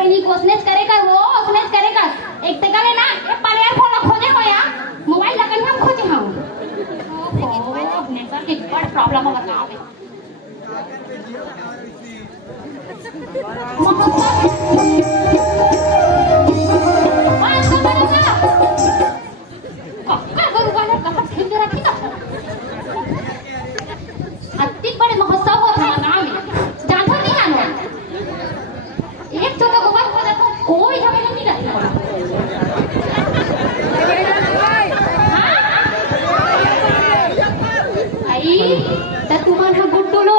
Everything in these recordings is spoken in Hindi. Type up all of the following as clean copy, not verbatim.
पहली कोसनेस करेगा वो उसनेस करेगा एक तक लेना ये पाले यार फोन खोजे हो या मोबाइल लगन हम खोजे हम नेटवर्क की बड़ प्रॉब्लम होगा गांव में अति बड़े महोत्सव होता है गांव में जानते नहीं जानो एक जगह गोबर हो जाता कोई झमेला नहीं रहता आई तो तुम्हारा गुड्डू लो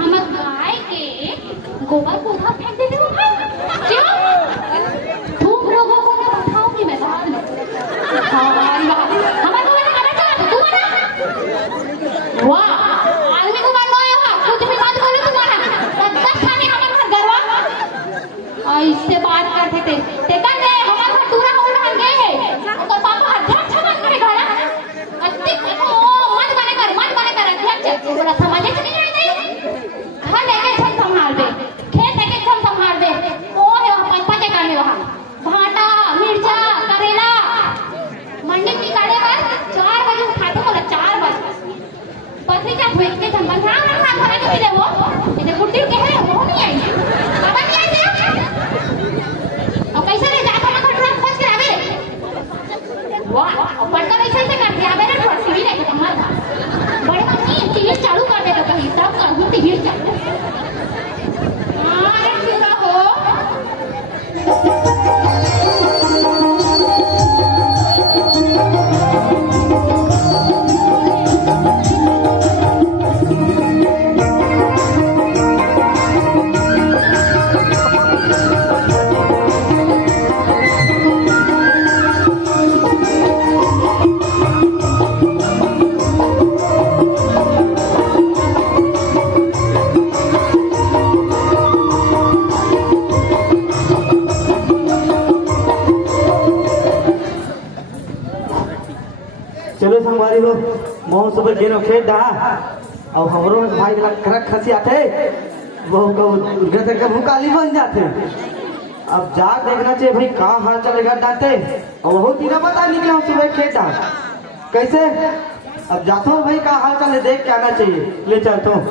हम गाय के गोबर को उठा फेंक देते हो क्यों तुम लोगों को मैं बताऊंगी मैं बाद में हमारे को मैंने कहा था तुम्हारा वाह आदमी को मारना है कुछ भी बात बोलो तुम्हारा तब खाने हमारे घर गरवा इससे बात करते थे देखा दे हमारे घर दूरा हो रहा है तो पापा अध्यक्ष मत करे घर अध्यक्ष को मत बने कर अध्यक्ष बोला समझे नहीं आते घर लेके छन संभाल दे खेत लेके छन संभाल दे ओ है वहां पांच करने वहां भाटा मिर्चा करेला मंडी में निकाले बस 4 बजे उठाते बोला 4 बजे पत्नी का भेज के छन बंधा ना खाना नहीं मिले वो इधर गुड्डी के है वो नहीं आई बाबा नहीं आई और कैसे ले जाता ना थोड़ा खोज के आवे वाह पटका ऐसे से करते आवे ना थोड़ा टीवी लेके मत बड़े मम्मी टीवी चालू कर दे तो कहीं सब कर हूं टीवी चालू अरे पूरा हो चलो संगवारी हो मोह सुबह गेनो खेत दा अब हमरो भाई लग खरक खसी आते वो गद के भूकाली बन जाते अब जा देखना चाहिए भाई कहाँ हाल चलेगा डांटे और वो तीना पता निकला सुबह खेत दा कैसे अब जाता हूँ भाई कहाँ हाल चले देख के आना चाहिए ले चलता हूँ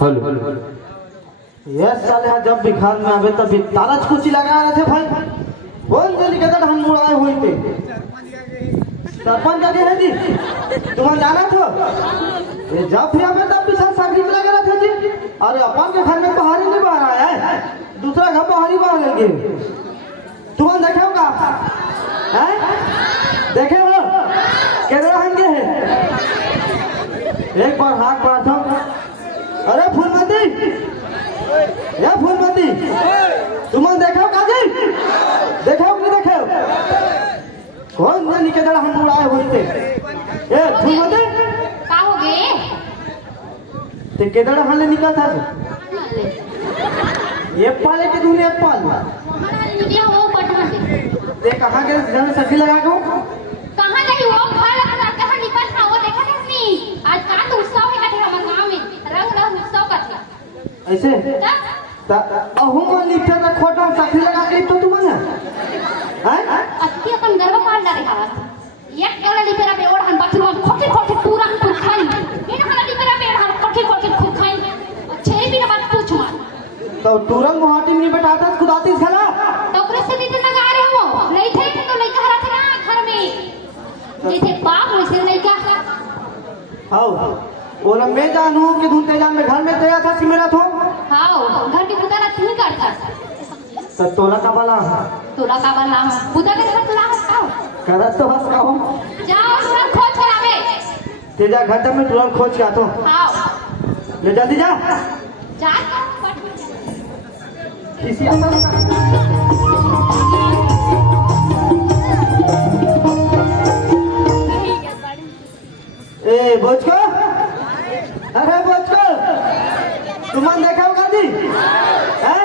हेलो ये साले जब भी घर में आवे तब तारच कुची लगा रहे थे भाई बोल जल्दी कदर हम मुड़ाए हुए थे सरपंच आगे है जी तुम जाना था ये जब भी आवे तब भी सब सागरी लगा रहे थे जी अरे अपन के घर में पहाड़ी नहीं बाहर आया है दूसरा घर पहाड़ी बाहर लगे तुम देखे हो का हैं देखे हो किधर हंगे है एक बार हाथ बार था अरे फूलमती या फूलमती तुम देखो काजी देखो कि नहीं देखो कौन जानी के हम उड़ाए हुए थे ए फूलमती का हो गए ते केदड़ हाले निकल था ये पाले के दूने पाल हमारे निकला वो पटना से ते कहां के घर में सब्जी लगा को कहां गई वो खा लगा कहां निकल था वो देखा नहीं आज का तो उत्सव है का हमारे गांव में रंग उत्सव का था ऐसे अहू में लिखा था खोटा सब्जी लगा के तो तुम ना हैं अति अपन गर्व काट डाले हवास एक टोला लिपेरा पे ओढ़ हम बचवा खोटे खोटे पूरा खाई ये ना लिपेरा पे ओढ़ खोटे खोटे खूब खाई छेरी भी ना बात पूछ मत तो तुरंत मोहाटी नहीं बैठाता खुदाती खला तो ओकरे से दीदी लगा रहे हो नहीं थे तो लइका हरा थे ना घर में जैसे बाप वैसे लइका हां और मैं जानू कि धुन तेजान में घर में तया था सिमरा थो हां घर के पुतारा नहीं करता तो तोला का बाला पुता के घर तुला का करत तो बस का हो जाओ तुरंत खोज कर आवे तेजा घर में तुरंत खोज के आतो हां ले जल्दी जा जा किसी आता ए बोचको अरे बोचको तुमने देखा होगा जी हैं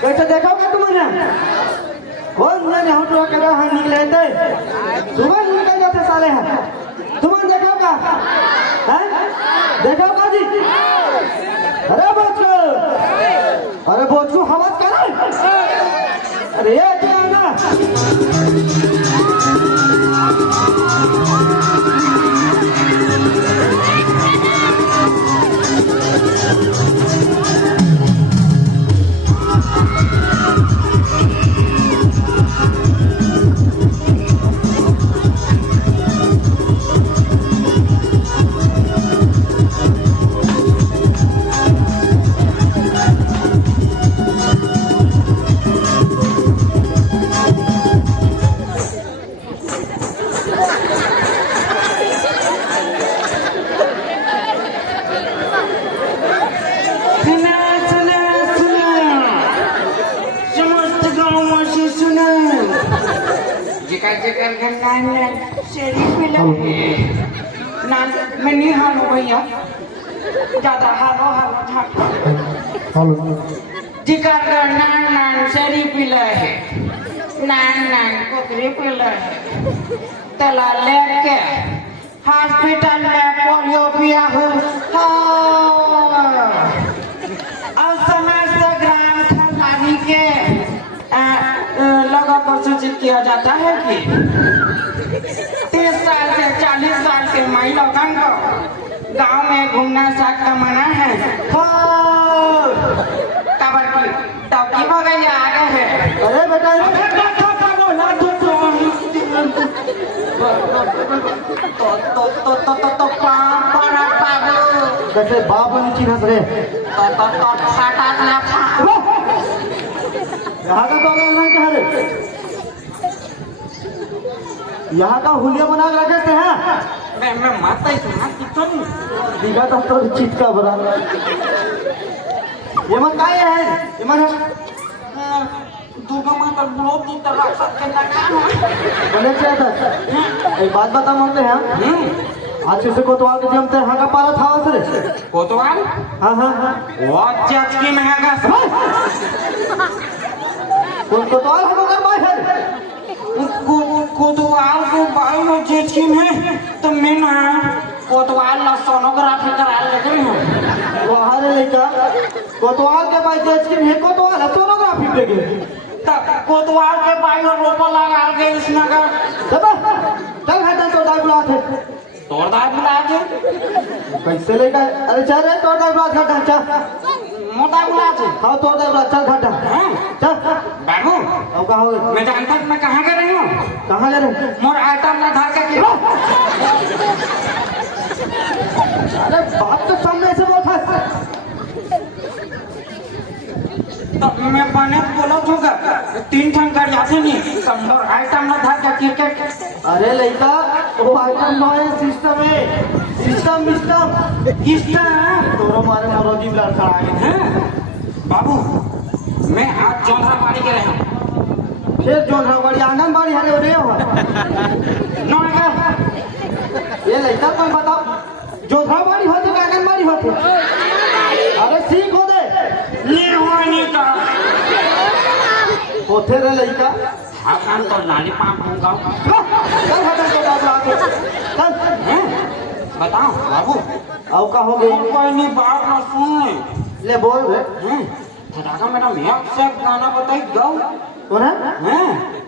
कैसे देखा होगा तुमने कौन जाने हम तो करा हम निकले थे सुबह निकल जाते साले हैं तुम देखो का देखो का जी अरे बोचू हवा कर अरे ये क्या ना मैं नहीं हालो भैया ज्यादा हालो जिकर नान शरी पिला है नान कोकरी पिला है तला लेके हॉस्पिटल में पोलियो पिया हूँ और समस्त ग्राम खंडारी के लगा पर सूचित किया जाता है कि 30 साल से 40 साल के महिला को गांव में घूमना सकता मना है कबर की टॉकी भगैया आ गए हैं अरे बेटा कैसे बाप नीची हंस रहे यहाँ का तो क्या रे यहाँ का हुलिया बना के रखे हैं मैं माता दिखा तो चीज का बड़ा ये मन काय है ये मन दुर्गा माता बहुत दूर तक रख सकते हैं बोले क्या था एक बात बता मानते हैं अच्छे से कोतवाल के जमते यहाँ का पारा था उसरे कोतवाल हाँ हाँ हाँ वो जज की महंगा कोतवाल हम अगर भाई है कोतवाल को भाई में जज की में तो मैं ना कोतवाल ला सोनोग्राफी करा लेते हैं वो हारे लेका कोतवाल के भाई जज की में कोतवाल सोनोग्राफी देंगे कोतवाल के भाई और रोपा लगा के इसमें का चल हटा तो दाई बुला थे तोड़दा बुला दे कैसे लेगा अरे चल रे तोड़दा बुला घटा चल मोटा बुला दे हाँ तोड़दा बुला चल घटा चल बाबू अब कहाँ हो गए मैं जानता हूँ मैं कहाँ गए हूँ कहाँ ले रहे मोर आइटम ना धर के अरे बात तो सामने से बोल था तो मैं बने बोला होगा 3 ठन कर जाते नहीं संभव आइटम ना धर के क्रिकेट अरे लड़का वो आइटम नए सिस्टम है सिस्टम तोरो मारे मोरोजी ब्लड खड़ा है बाबू मैं आज जोधराबाड़ी के रहा फिर जोधराबाड़ी आंगनबाड़ी हरे हो रहे हो ये लड़का कोई बताओ जोधराबाड़ी होते कि आंगनबाड़ी होते अरे सीख हो दे नहीं का होते रे लड़का आसान तो लाली पाप दूंगा चल हटा तो बात चल बताओ बाबू अब का हो गई कोई नहीं बात ना सुन ले बोल रे फटाका मैडम एक से गाना बताई गाओ कौन है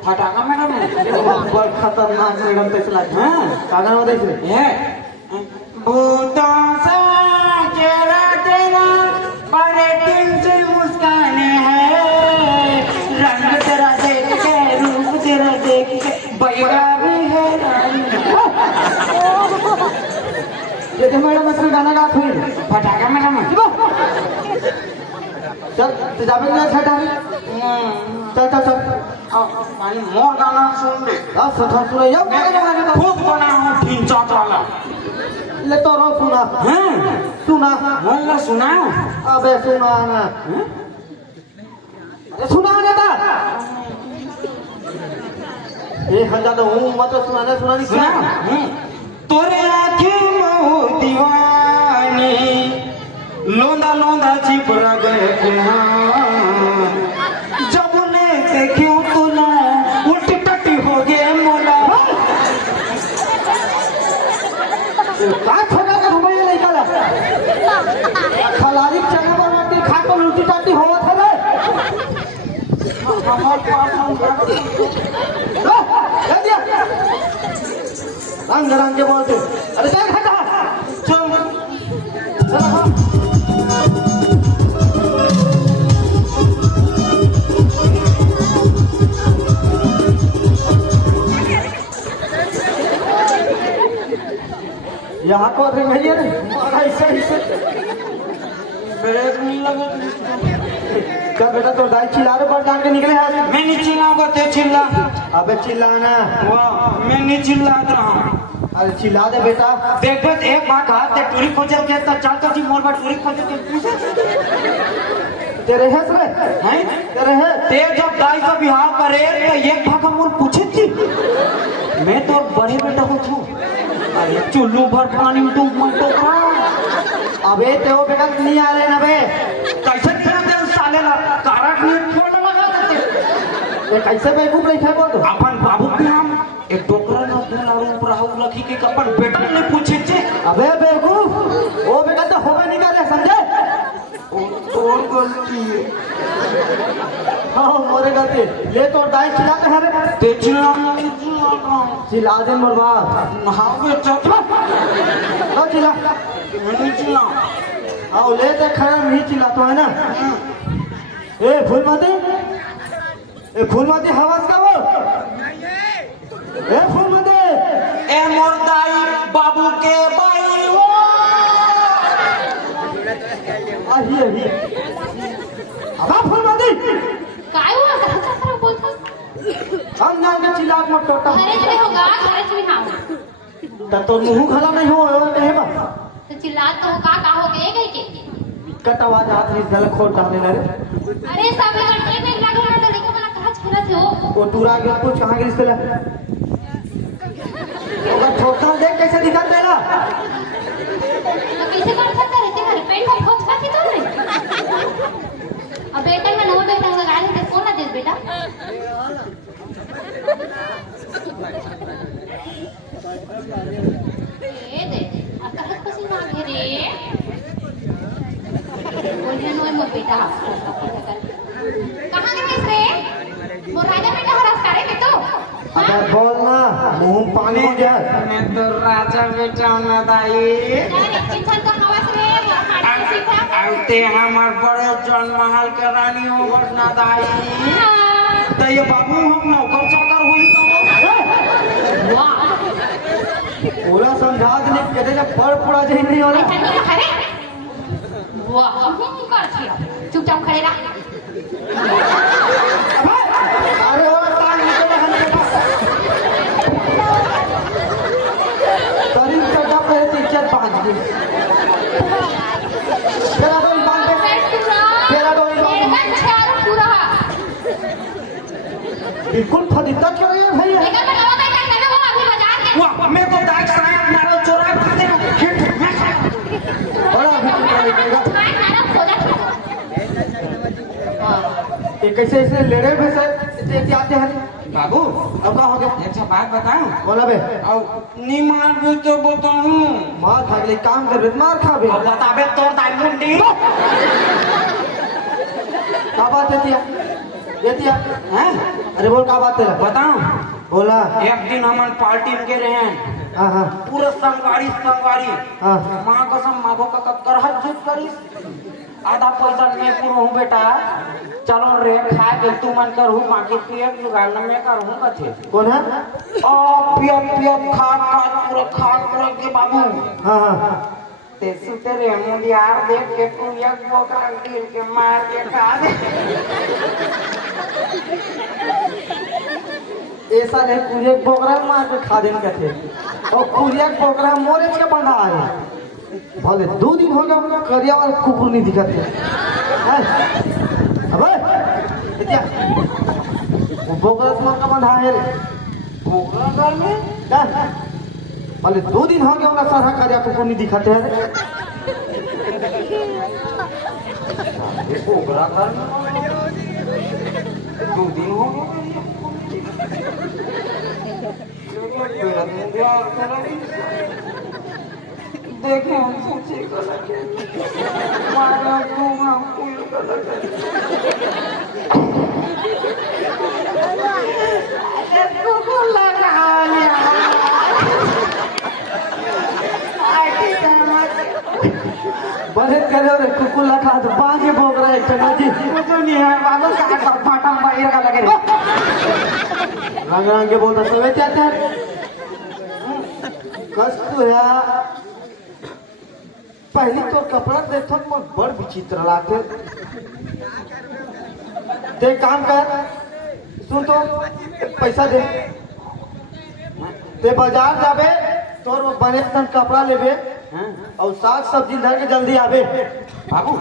फटाका मैडम बड़ खतरनाक मैडम तैसला का गाना बताई से ये भूतों से चेहरा तेरा बड़े दिन से मुस्काने हैं रंग तेरा देख के रूप तेरा देख के बैगा भी है ये मैडम इसमें गाना गा फिर फटाका मैडम चल तो जाबे ना छटा चल मानी मोर गाना सुन ले सथा सुना यो गाना खुद बना हूँ 3 चाट वाला ले तो रो सुना मोला सुना अबे सुना ना अरे सुना ना ता ये हजा तो हूँ मत सुनाना सुनानी सुना तोरे आँखें में दीवानी लोंदा लोंदा चिपरा गए जब ने देखियो तो ना उल्टी टट्टी हो गए मोला का छोटा का घुमाइए लइका ला खलारी चना बना के खा को उल्टी टाटी होवत है रे हमार पास हम ले दिया रंग के बोलते अरे क्या खाता चल यहाँ को रे भैया रे ऐसे ऐसे ब्रेक नहीं लगे क्या बेटा तो दाई चिल्ला रहे पर डाल के निकले हाथ मैं नहीं चिल्लाऊंगा ते चिल्ला अबे चिल्लाना वाह मैं नहीं चिल्ला रहा हूँ अरे चिल्ला दे बेटा देख बस एक बात हाथ ते टूरी खोजल के तो चलता जी मोर बात टूरी खोजल के तेरे है रे हैं तेरे है ते जब दाई से बिहार करे तो एक भाग हम पूछे थी मैं तो बड़े बेटा को छू अरे चुल्लू भर पानी में डूब मत टोकरा अबे ते वो बेटा नहीं आ रहे ना बे कैसे तेरा तेरा साले ला कारक नहीं फोड़ लगा देते ये कैसे बेवकूफ नहीं थे बोल अपन बाबू के हम एक टोकरा ना दूलारू राहु लखी के अपन बेटा ने पूछे थे अबे बेवकूफ वो बेटा तो होगा नहीं कर रहे समझे और गलती है हाँ मोरे गलती ले तो दाई चिल्लाते हैं रे ते चिल्ला चिल्ला दे मरवा नहावे चौथा लो चिल्ला नहीं चिल्ला आओ ले ते खड़ा नहीं चिल्ला तो है ना ए फूलमती हवस का वो ए फूलमती ए मोर दाई बाबू के बाई हो आही आही अब फूलमती काय हुआ कसा खराब बोलता हम जान के चिल्लात मत टोटा घरेच में होगा घरेच में हाँ तब तो मुंह खला नहीं हो नहीं बा तो चिल्लात तो का हो गए गई के कट आवाज हाथ में गलत खोल डालने लगे अरे सब लड़के में लगा ना तो लेके मला कहा खेला थे वो टूरा गया कुछ कहाँ गिर इसके अगर ठोकता देख कैसे दिखा तेरा तो कैसे कर सकता रहते घर पेट को खोज का थी तो नहीं अब बेटा में नो बेटा लगा ले तो कौन ना दे बेटा ये दे आता है कुछ मांगे रे बोलिए नो मत बेटा कहाँ गए रे वो राजा बेटा हरास करे के तो अबे बोलना मुंह पानी हो जाए मैं तो राजा बेटा ना दाई चिंता तो हवा से हमारे सीखा आते हमार बड़े जन महल के रानी हो बसना दाई तो ये बाबू हम नौकर चाकर हुई तो वाह पूरा समझा देने कहते जब पड़ पड़ा जाए नहीं होला वाह चुपचाप खड़े रह अरे वो टांग निकल हम तरीन चढ़ा पे टीचर पांच दिन तेरा तो बांध पे तेरा तो बिल्कुल फदिता क्यों है भैया वाह मैं तो दाग सराय मारो चोरा खाते हो बड़ा निकलेगा ये कैसे ऐसे ले रहे हैं सर इतने आते हैं बाबू अब क्या हो गया अच्छा बात बताऊं बोला बे और नहीं मार भी तो बताऊं मार खा ले काम कर रहे मार खा बे अब बताबे तो दाई मुंडी क्या बात है तिया ये तिया हैं अरे बोल क्या बात है बताऊं बोला एक दिन हमन पार्टी में गए हैं हाँ हाँ पूरा संगवारी हाँ माँ कसम माधो का करहत जीत करिस आधा पैसा मैं पूरा हूँ बेटा चलो रे खा के तू मन कर हूँ बाकी पियब जुगाड़ न मैं कर हूँ कथे कौन है ओ पियब पियब खा पूरा के बाबू हाँ हाँ ते सुते रे मुंडियार देख के तू एक बोका गिर के मार के खा दे ऐसा नहीं पूरे बोकरा मार के खा देने का थे और पूरे बोकरा मोरे के बंधा है भले 2 दिन हो गया करिया वाला कुकुर नहीं दिखते अबे क्या वो बोकरा तो का बंधा है बोकरा घर में क्या भले 2 दिन हो गया उनका सारा करिया कुकुर नहीं दिखते हैं बोकरा घर में 2 दिन हो गए देखे हम सोचे को लगे मारा दूंगा फूल को लगे अरे कुकु लगा लिया आटी समझ बने करे रे कुकुर लखा तो बागे भोग रहा है टंगा जी कुछ नहीं है बाबू का फाटा बाहर का लगे रंग रंग के बोलता सवे चाचा कस तो है पहली तो कपड़ा देखो तो बड़ विचित्र लागे ते काम कर सुन तो पैसा दे ते बाजार जाबे तोर बने तन कपड़ा लेबे और साग सब्जी धर के जल्दी आवे बाबू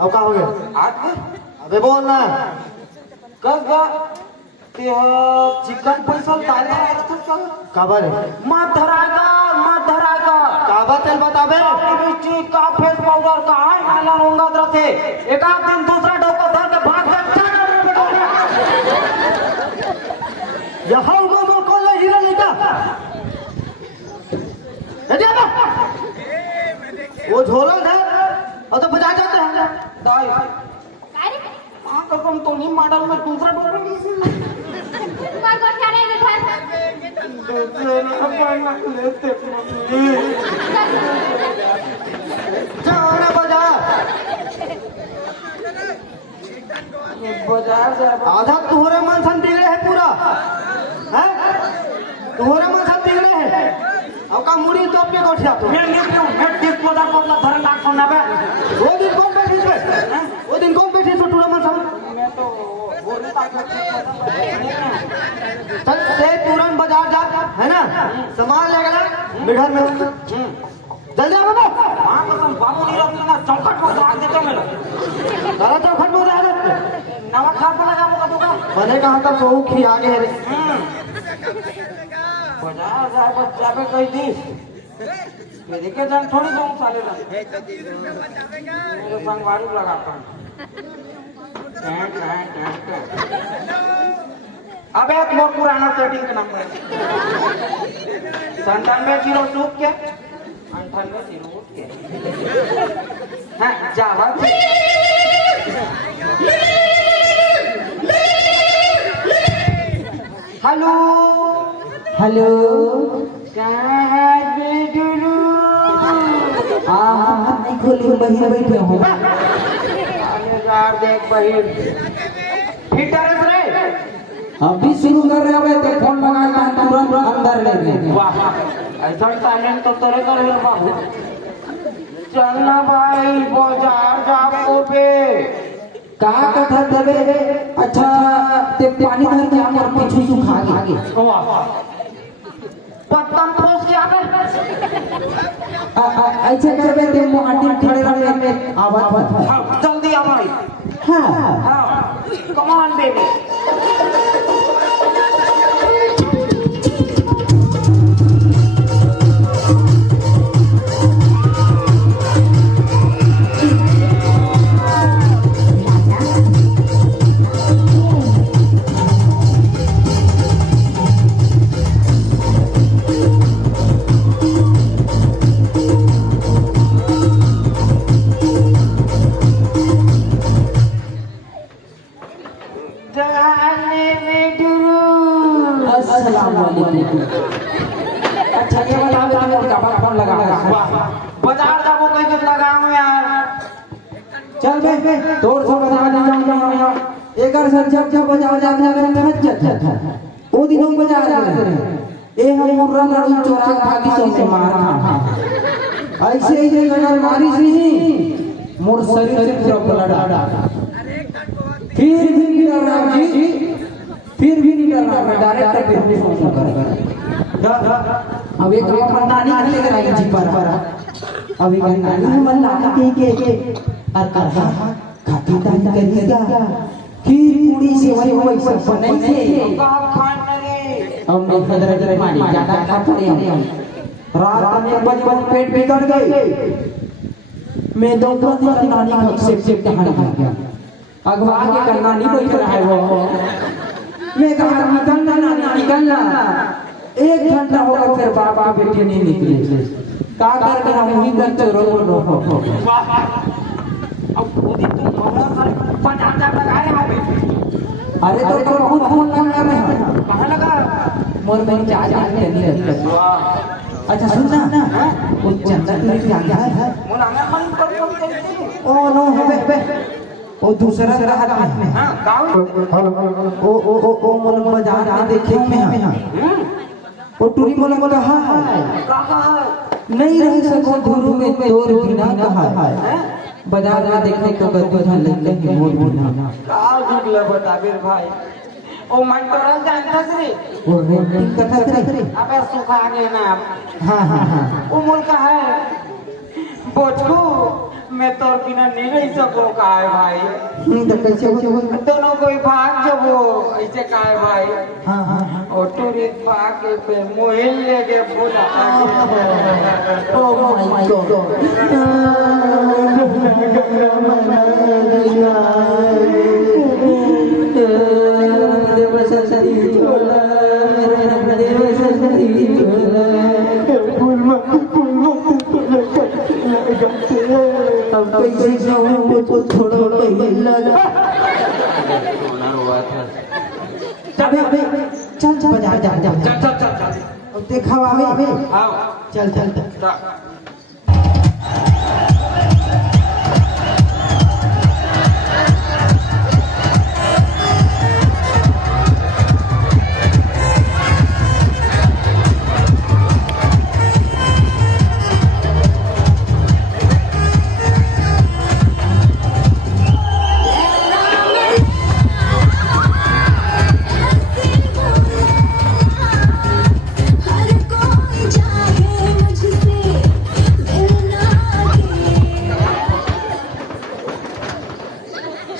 अब का हो गया आज अबे बोल ना कब ते चिकन पैसा डाले काबर मत धराएगा काबर तेल बताबे लिपस्टिक का फेस पाउडर का है नाला होगा रहते एक आध दिन दूसरा डॉक्टर धर के भाग यहाँ को कौन ले हीरा लेता वो झोला है और तो बजा जाते हैं दाई काय रे हां कसम तो नहीं मॉडल में दूसरा डॉक्टर तुम्हारा घर क्या नहीं लेते जाओ ना बाजार से आधा तुम्हारे मन सन बिगड़े है पूरा हैं तुम्हारे मन सन बिगड़े है अब का मुड़ी तो अपने कोठिया तो मैं नहीं क्यों मैं किस पौधा को अपना धरन लाख होना बे वो दिन कौन बैठी है वो दिन कौन बैठी है टूरा मन सन मैं तो बोलने तक चल से तुरंत बाजार जा है ना सामान ले गया बिघर में जल्दी आओ बाबू हां कसम बाबू नहीं रहते ना चौखट पर भाग देते मेरे सारा चौखट बोल रहा है नवा खा पर लगा मुका दुका बने कहां तक वो खी आगे है बाजार जाए बस जाबे कही दी मेरे के जान थोड़ी जाऊं साले ना मेरे संग वारू लगाता अब एक मोर पुराना सेटिंग का नंबर 97 के 98 के हाँ जावा हेलो हेलो कहाँ है बेडरू नहीं खोली बहिर बैठे हो अरे यार देख बहिर फिटर रे हम भी शुरू कर रहे हैं तो फोन लगा के तुरंत अंदर ले गए वाह ऐसा टैलेंट तो तेरे का है बाबू चलना भाई बाजार जाओ पे कहा कथा देवे अच्छा ते पानी धर के हम और पीछू सुखा आगे पत्तम ठोस के आगे ऐसे करबे ते मोहाटी खड़े रहे आवाज जल्दी आ भाई हां हाँ कम ऑन बेबी अस्सलाम वालेकुम अच्छा ये बताओ तुम कब फोन लगा बाजार जाबो कहीं कुछ लगाऊं यार चल बे तोर से बजा जाऊं एकर से जब बजा थक जा ओ दिनों बजा ए हम मुर्रा लड़ू चोरा भागी से मार ऐसे ही अगर मारी सी मोर शरीर से पूरा ब्लड फिर भी नहीं डर रहा जी फिर भी नहीं डर रहा मैं डायरेक्ट बिजनेस फोन कर अब एक नानी के लेकर आई जी पर अभी नानी मन नानी के और कहा खाती दान करी क्या खीर पूरी सेवई वैसा बनाई थे खान रे अब मैं इधर मानी ज्यादा खा पड़े हम रात में बचपन पेट बिगड़ गए मैं दोपहर की नानी का से कहानी खा गया अगवा के करना नहीं बैठ रहा है वो मैं कहा निकलना नानी निकलना 1 घंटा होगा फिर बाबा बेटे नहीं निकले का करके हम ही कर चोरों को वाह अब खुद ही तुम बहुत बजाता लगा रहे हो अरे तो बहुत फोन लगा मैं कहाँ लगा मोर में चार्ज नहीं लगता वाह अच्छा सुन ना वो चंदा तुझे क्या क्या है मुलांगा मन कर ओ नो बे वो दूसरा हाथ में हाँ कौन ओ मोर बाजार में देखे में हां वो टूरी मोला कहा है कहाँ है नहीं रह सको धुरु में तोर बिना कहा है बाजार में देखने को गद्दू धन लगे मोर बिना का जुगला बताबीर भाई ओ मन तो रह जानता रे वो रेटिंग कथा करे अबे सुखा गए ना हां वो मुल का है बोझको मैं तो बिना नहीं रह सको का है भाई तो कैसे हो दोनों कोई भाग जब वो ऐसे का है भाई हां और टूरिस्ट भाग के पे मोहिल लेके बोला ओ माय गॉड देव सरस्वती चोला मेरे देव सरस्वती चोला अब कैसे जाऊं मुझको थोड़ा लगा अबे चल बाजार जा चल अब देखा आवे आओ चल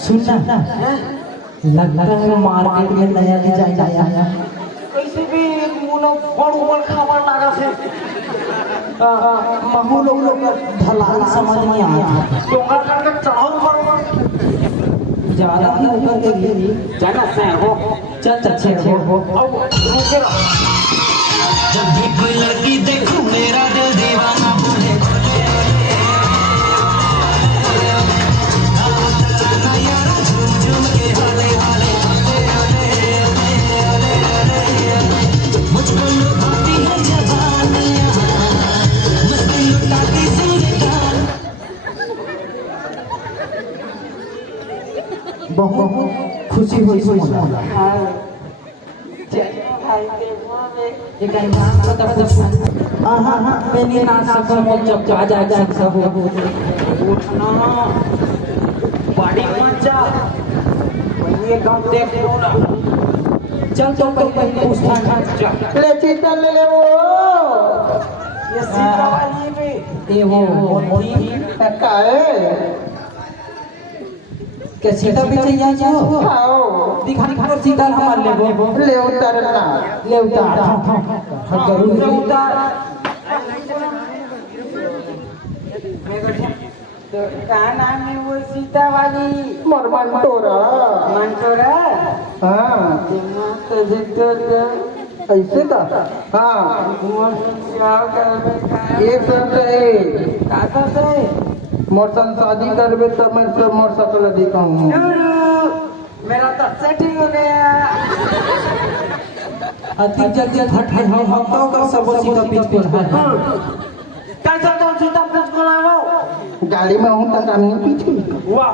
सुनना लगता है मार्केट में नया डिजाइन आया है कैसे भी एक मुनो बड़ खावर लगा से महू लोग ढलान समझ नहीं आया डोंगा करके चढ़ाओ बरोबर ज्यादा ही ऊपर के लिए जाना से हो चल हो अब रुके रहो जब भी कोई लड़की देखूं मेरा दिल दीवाना बोले मुझको लुभाती है जवानियां मस्ती लुटाती सूरजान बहुत खुशी हुई सुना भाई देखो बे ये कहीं नाम का तब कुछ हां मैंने ना सफर में जब जा सब उठना बड़ी मजा ये गांव देख लो ना चल तो पहले पूछना ले चिट्टा ले वो ये सीता वाली भी ये वो मोटी का है के सीता भी चाहिए जो आओ दिखा और सीता हमार ले उतारना हाँ जरूर ले उतार तो क्या नाम है वो सीता वाली मंटोरा हाँ ऐसे का हाँ एक से मोर संग शादी करबे तो मैं सब मोर सकल दिखाऊं मेरा तो सेटिंग हो गया अति जल्दी फट हम तो कर सब सीता पीछ पे है कैसा तो सीता पीछ को लाओ गाड़ी में हूं तक हम नहीं पीछे वाह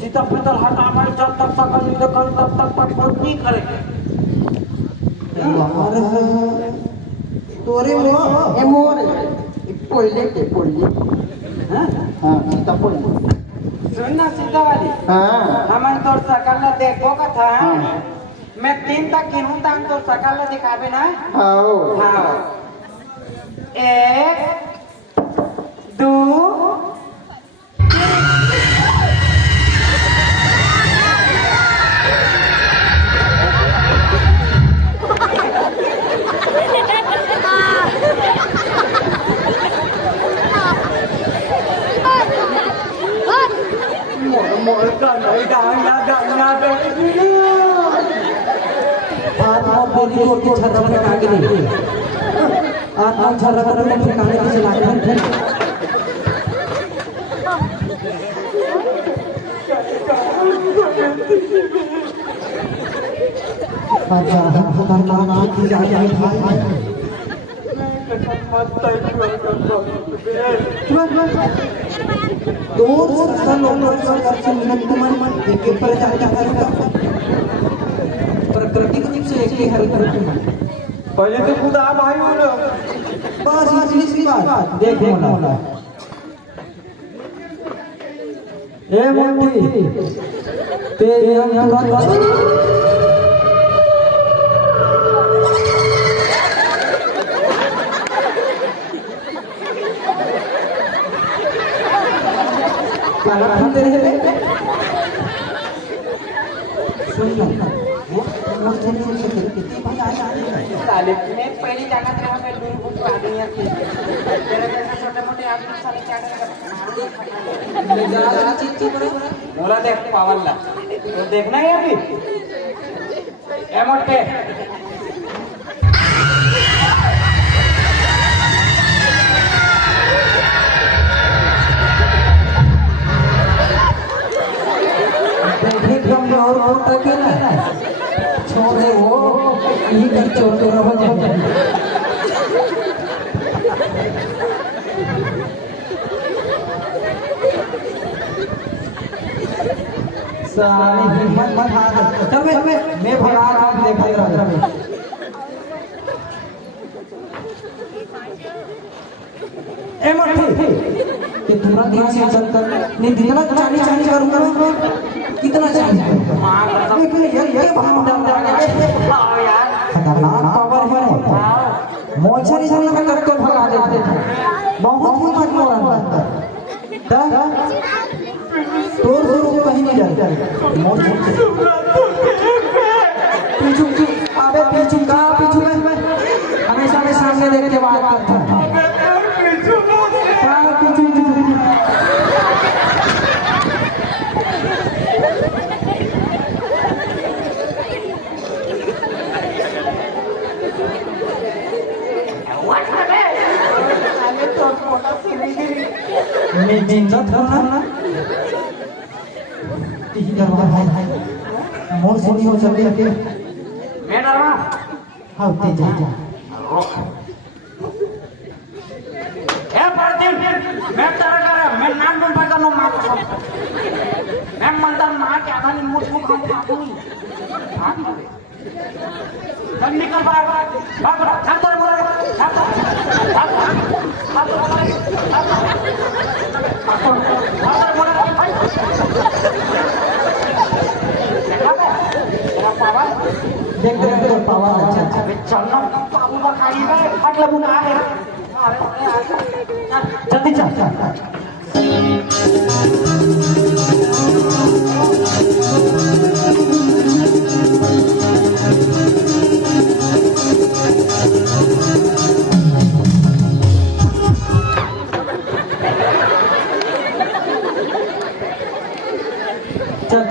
सीता पीतल हटा हमारे जब तक सकल नहीं कर तब तक पटपट नहीं करेंगे तोरे मोर ए मोर पहले के हाँ सीता पहले सुन ना सीता वाली हाँ हमारे तो सकल देखो का था मैं 3 तक गिनूं तक तो सकल दिखावे ना हाँ 1 2 मोर का नहीं गाना बेटी बात मोर बोली और के छर्रा में आ गई आ ना छर कर ले ठिकाने से लागे अच्छा खतरनाक की जाए भाई तो सब मिनट तुम्हारे एक पर प्रकृति को निप से एक हर पहले तो खुद आप भाई बोलो बस इतनी सी बात देख मोला ए मोटी तेरे हम तुरंत पहली जगह रहा मैं दूर कुछ आदमी है तेरे जैसे छोटे मोटे आदमी साले चाटे बोला देख पावल्ला तो देखना है अभी ए मोटे और टके ना छोड़े वो यही कर चोट रहो जाए सारे हिम्मत मत हाथ चल मैं भगा रहा हूं देखा रहा ए मट्टी कि तुमरा दिन से चलता नहीं दिखना चाली करूंगा कितना चाहिए ये भाव यार खतरनाक पावर है मोचरी से लगा करके भगा देते थे बहुत ही मजबूर था तोड़ जोर कहीं नहीं जाता पीछू अबे पीछू का पीछू में हमेशा मैं सामने देख के बात करता हूं पीछू मैं जिंदा था ना तीन दरबार है मोर से नहीं हो सकती मैं डरवा हाँ ते जा ए परदिन मैं तेरा कर मैं नाम दूं पर कनो मार मैं मंदर मार के आधा नहीं मुझ को खाऊं चल निकल भाग छातर बोले देख पावर अच्छा चलना बाबू का खाई में अगला बुना है जल्दी चल चल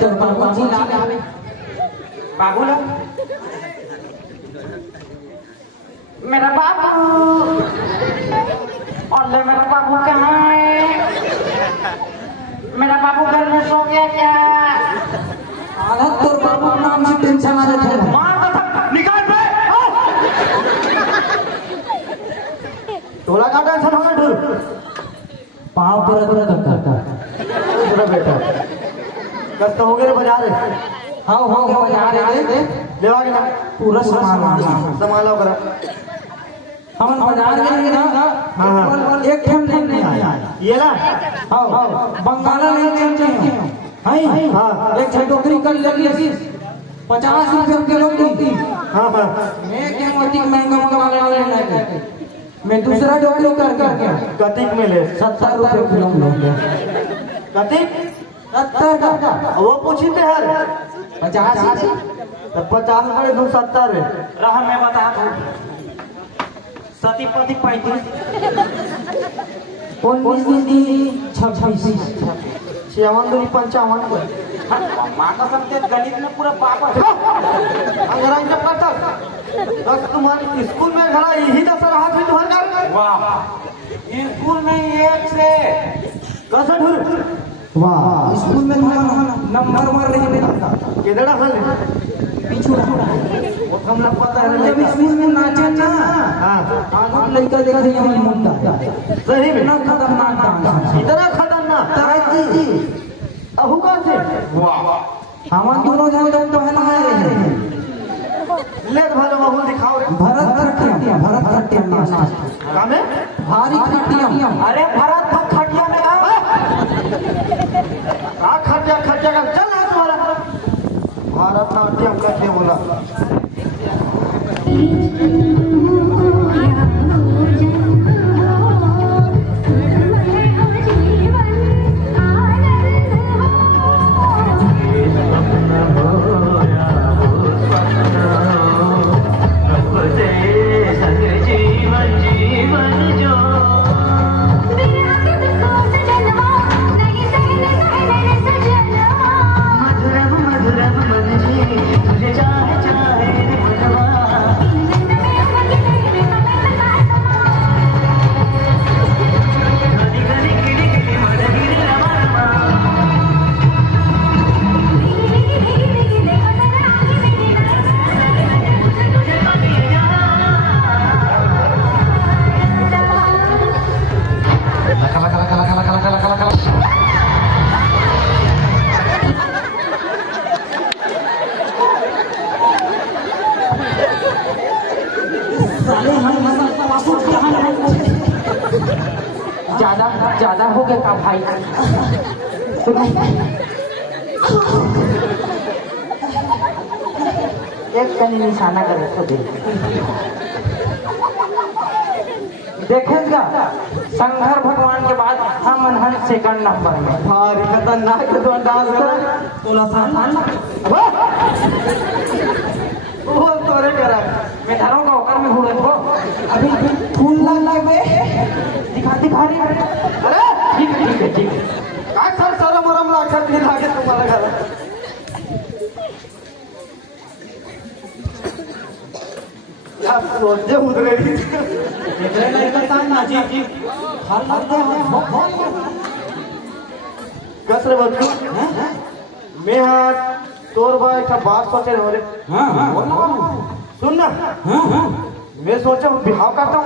चल बाबू जी बाबू लो मेरा बाबू और मेरा बाबू कहाँ है मेरा बाबू घर में सो गया क्या हालत तोर बाबू नाम से टेंशन आ रहे थे मार निकाल बे तोला का टेंशन हो ढूर पाँव पर करता तेरा बेटा कस तो हो गए बाजार हाँ हो गया बाजार है लेवा के ना पूरा सामान संभालो करा हम बाजार गए ना हाँ एक ठन नहीं आया ये ना हाँ बंगाला नहीं चलते हैं हाँ एक छटोकरी कर लगी 50 रुपये किलो की हाँ हाँ मैं क्या मोटी महंगा मंगवा लेना मैं दूसरा डोकरी कर कतिक में ले 70 रुपये किलो में कतिक 70 का वो पूछी थे हर 50 तब 50 बड़े 270 है रहा मैं बता दूं सती पति 35 26 56 दूरी 55 माँ का समझे गणित में पूरा पापा अंग्रेजी जब करता बस तुम्हारे स्कूल में घरा यही दस रहा थे तुम्हारे घर वाह स्कूल में एक से कैसा ढूर वाह स्कूल में नंबर मार रही है किधड़ा हल पीछू वो हम लोग पता है जब स्कूल में नाचा ना हाँ आगे लड़का देख रही है मुंडा सही में इतना खतरनाक डांस इतना खतरनाक जी अहू कौन थे वाह हम दोनों जन तो पहला है ले भालो माहौल दिखाओ रे भरतनाट्यम नाच कामे भारी खटियम अरे भरत खटिया में गाओ आ खटिया खटिया का चल ना तुम्हारा भारतनाट्यम करके बोला ज्यादा हो गया का भाई एक कनी निशाना करे तो देखेगा शंकर भगवान के बाद हम अनहन सेकंड नंबर में भारी खतरनाक तो डांस कर तोला सान वो तोरे करा मैं धरों का होकर में हुए हो अभी फूल लगे दिखा रही अरे ठीक है काय सर सारा मरम लाग नहीं लागे तुम्हारा घर यार सोचे उधरे कसरे बच्चू मैं हाथ तोर भाई का बात सोचे रहे सुन ना मैं सोचा बिहाव करता हूँ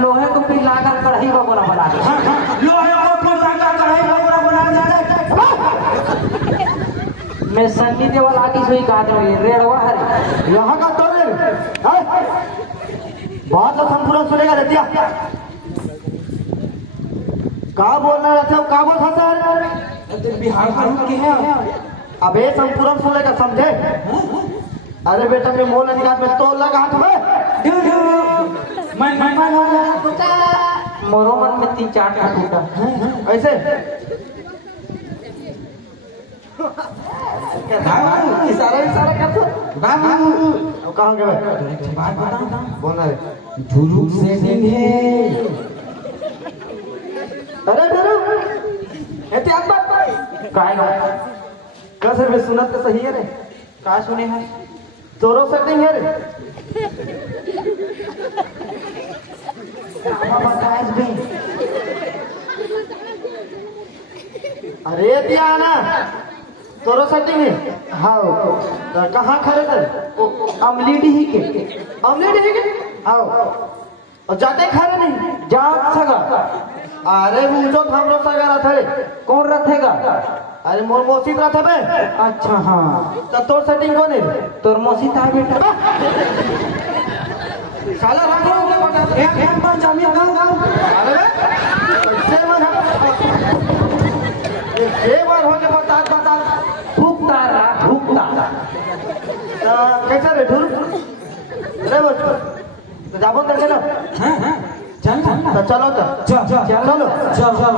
लोहे को फिर लाकर कढ़ाई को बोला बना मैं सन्नी देवल आगे से ही कहा था रेड़वा है यहाँ का तो बहुत तो संपूर्ण सुनेगा रतिया कहा बोलना रहता हूँ कहा बोल सर बिहार के है अबे संपूर्ण सुनेगा समझे अरे बेटा मैं मोल निकाल में तो लगा हाथ में मोरो मन में 3-4 का टूटा ऐसे इशारा कर तो अब कहाँ गए बोलना रे झुलू से है अरे एहतियात बात काय कैसे भी सुनत तो सही है रे का सुने हैं तोरो सेटिंग है रे अरे दिया ना तोरो सेटिंग है हाँ तो कहाँ खड़े थे अमलीडी ही के अमलेट है के हाँ और जाते खा रहे नहीं जात सगा अरे मुझो हमरो सगा थे कौन रखेगा अरे मोर मौसी रहा बे अच्छा हाँ तो तोर सेटिंग कौन है तोर मौसी था बेटा साला रंग हो गया एक बार जमीन गाँव अरे कैसे मन एक बार हो गया बता भूखता कैसा रे ढूर रे बच्चों तो जाबो कर चलो चल तो चलो तो चलो चल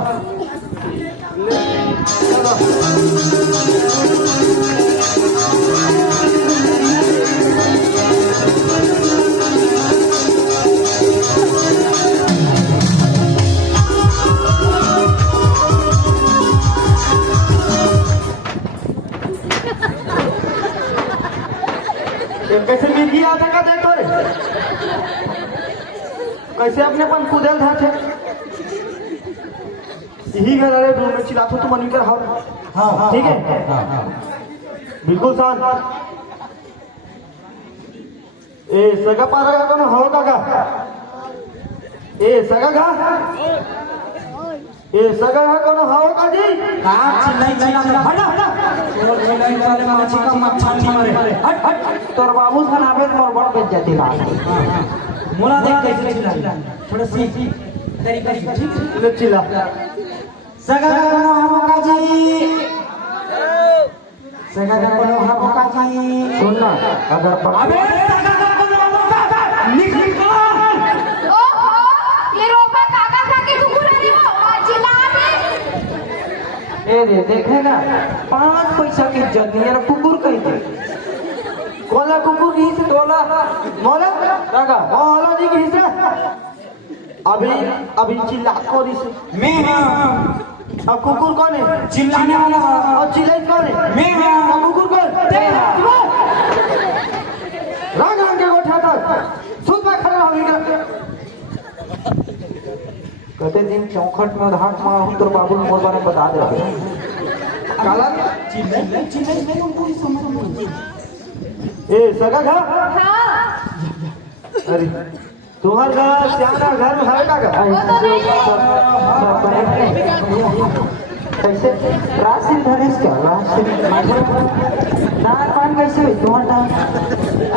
कैसे अपने पन कूदल था थे यही घर अरे रूम में चिल्लाते तो मन कर हाँ ठीक है बिल्कुल शांत ए सगा पारा का कौन हो काका ए सगा गा ए सगा का कौन हो का जी तोर बाबू सन आवे तो मोर बड़ बेइज्जती ना मोला देख कैसे चिल्ला थोड़ा सी तरीका से ठीक ले चिल्ला सगा कोनो हम काजी सगा कोनो हम काजी सुन ना अगर अबे सगा कोनो हम काका लिख ओहो ये रोका काका काके कुकुर है वो चिल्ला दे ए रे देखे ना 5 पैसा की जल्दी कुकुर कह दे कोला कुकुर की से तोला मोला काका मोला जी की से अभी चिल्ला को दी से मैं अब कुकुर कौन है चिल्लाने वाला और चिल्लाई कौन है मैं अब कुकुर कौन राग राग के गोठा था सुध में खड़ा हो गया कहते दिन चौखट में हाथ मारू तोर बाबू ने मोर बारे में बता दे काला चिल्ला मैं उनको ही समझ ए सगा घा हाँ अरे तुम्हार का श्यामरा घर में है का कैसे राशि धनेश क्या राशि नार पान कैसे हुई तुम्हारा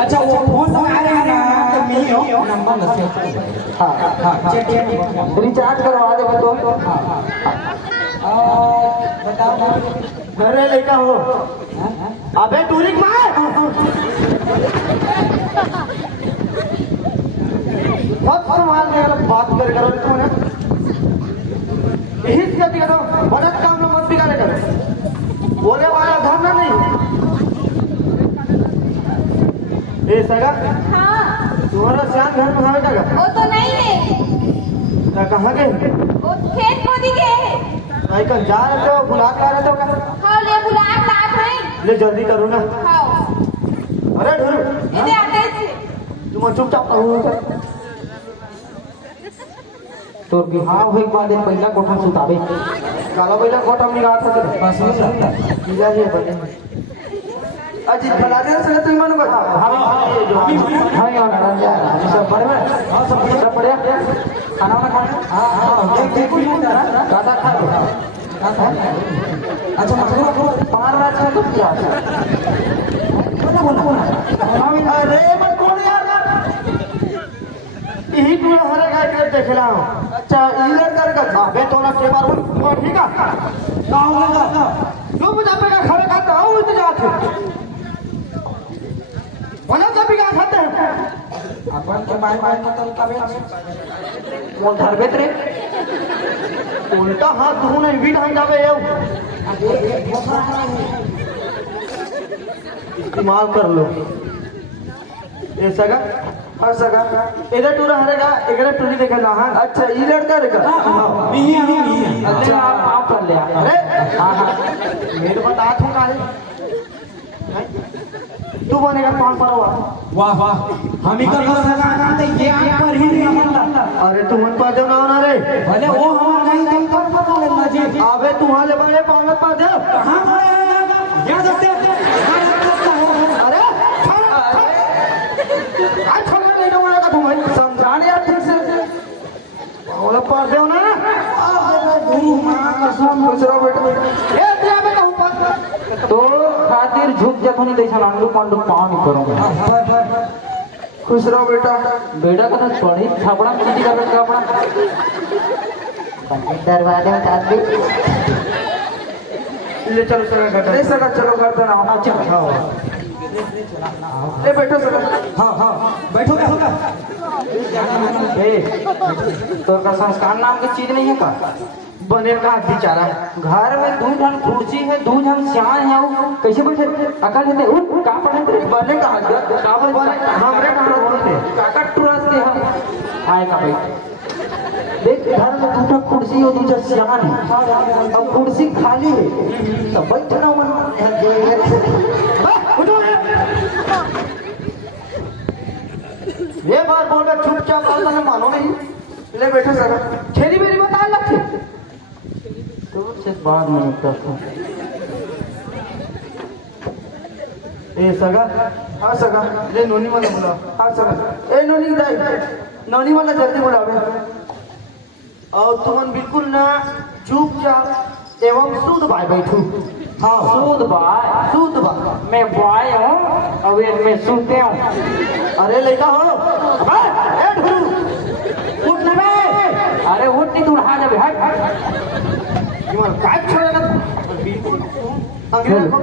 अच्छा वो फोन तो आ रहा है ना तो मैं ही हो नंबर दस हाँ चेक रिचार्ज करवा दे तो बताओ घरे लेका हो अबे टूरिक मार बहुत संभाल के अगर बात कर करो तो ना यही गति करो मदद काम में मत बिगाड़े करो बोले वाला धरना नहीं ए सगा हाँ तुम्हारा श्याम घर में है का वो तो नहीं है कहाँ गए वो खेत खोदी के है भाई कल जा रहे हो बुला के आ रहे थे क्या हाँ ले बुला लात है ले जल्दी करो ना हाँ अरे ढूंढ इधर आते हैं तुम चुपचाप रहो तो बिहार हुई बाद पहला कोठा सुतावे काला पहला कोटा में गाता था बस किला ये बने अजी फलाने से तुम मन बता हाँ यार सब बड़े में हाँ सब बढ़िया खाना वाना खाना हाँ देख दादा खा लो अच्छा मतलब 5 रात का तो क्या अरे मत कौन यार यही तू हरे गाय के देखला अच्छा ई लड़का का था बे तोला के बार वो ठीक है गांव लगा जो मुझे का खड़े खाते आओ इधर जाते वना सब भी खाते हैं अपन के बाय बाय निकल का वो धरबेत रे उल्टा हाथ धो नहीं भी ढंग जावे ये इस्तेमाल कर लो ये सगा हर सगा इधर टूरा हरेगा इधर टूरी देखेगा हाँ अच्छा ये लड़का रहेगा अच्छा आप कर लिया अरे हाँ हाँ मेरे बता थे काहे तू बनेगा कौन पर हुआ वाह वाह हम ही कर सका काम तो ये आंख पर ही नहीं अरे तू मन पा दे ना रे भले वो हमारा नहीं दिल कर पता ले मजे अबे तुम्हारे बड़े पागल पा दे कहां पड़े याद रखते अरे आज छोड़ नहीं दूंगा का तुम समझाने यार ठीक से बोले पा दे ना दूसरा बेटा ए तेरा बेटा ऊपर तो खातिर झुक जखनी दैसा लांडू पांडू पाँव नहीं करूंगा खुश रहो बेटा बेटा का तो पढ़ी थापड़ा किसी का बेटा अपना दरवाजे में डाल दी ले चलो सगा ले सगा चलो घर पे ना अच्छा ले बैठो सगा हां हां बैठो बैठो ए तो का संस्कार नाम की चीज नहीं है का बने का बेचारा घर में 2 जन कुर्सी है 2 जन सियान है वो कैसे बैठे अकल है उठ का पढ़े रे बने का का बने हमरे कहां बोलते काका टुरस के हम आए का भाई देख घर में 2 कुर्सी और 2 सियान है अब कुर्सी खाली है तो बैठना मन उठो ये बार बोल रहा चुपचाप बोलता है मानो नहीं ले बैठो सगा छेरी मेरी बता लगते तो से बाद में करता ए सगा हाँ सगा ले नोनी वाला बुला हाँ सगा ए नोनी दाई नोनी वाला जल्दी बुलावे और तुमन बिल्कुल ना चुपचाप एवं शुद्ध भाई बैठू हाँ शुद्ध भाई मैं बॉय हूँ और ये मैं सुनते हूँ। अरे लड़का हो अबे ए ढुरू उठ ना बे अरे उठ नहीं तू उठा जा बे, हट इमर काय छोड़ेगा बिल्कुल अंग्रेज को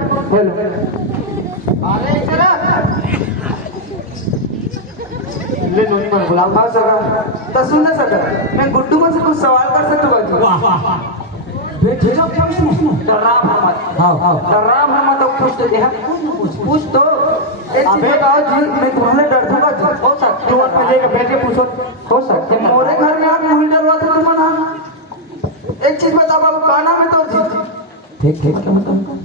अरे इधर ले नोनी पर बुला हाँ सका तो सुन ना सका मैं गुड्डू में से कुछ सवाल कर सकता हूँ वाह डराव मत, डराव मत तो पूछ तो दे, पूछ तो अबे बाबू जी मैं तुम्हारे डर दूंगा जी हो सकता तुम पहले का बैठ के पूछो हो सकते मोरे घर में आप मुझे डरवा थे तुम ना एक चीज बता बाबू का नाम है तो जी ठीक क्या बताऊँ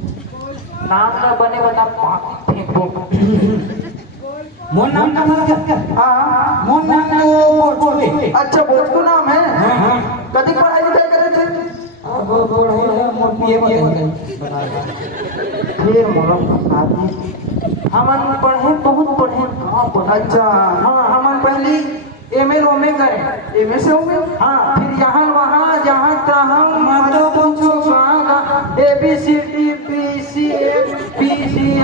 नाम ना बने बता पाप फेंको। मोन नाम का हाँ मोन नाम को अच्छा बोझ को नाम है कभी पढ़ाई लिखाई करे थे अब मोर पिए फिर मोरम शादी हमन पढ़े बहुत पढ़े गाँव पढ़े। अच्छा हाँ हमन पहली एमए ओमे करे एमए से होंगे हाँ फिर यहाँ वहाँ जहाँ तहाँ मत पूछो ABCD BC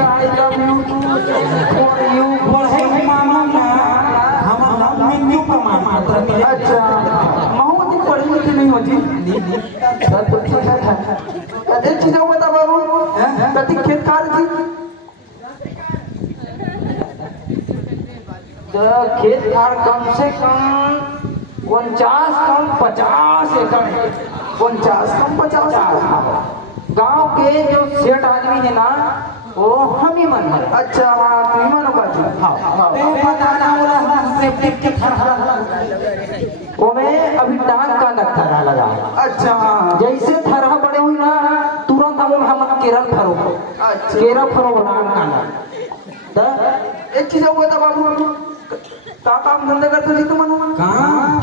I love you for you पढ़े मामा ना हम हिंदू का मामा अच्छा महू जी पढ़ी लिखी नहीं होती तो ठीक है कदे चीज बता बाबू कति खेत खार थी तो खेत खार कम से कम 49 कम 50 एकड़ है 50 कम 50 गांव के जो सेठ आदमी है ना वो हम ही मन है। अच्छा हाँ तुम मानो बाजी वो में अभी टांग का नखरा लगा अच्छा हाँ जैसे थरहा बड़े हुई ना तुरंत हम केरल फरो अच्छा केरल फरो राम का ना तो एक चीज बता बाबू का काम धंधा करते जी तुम कहाँ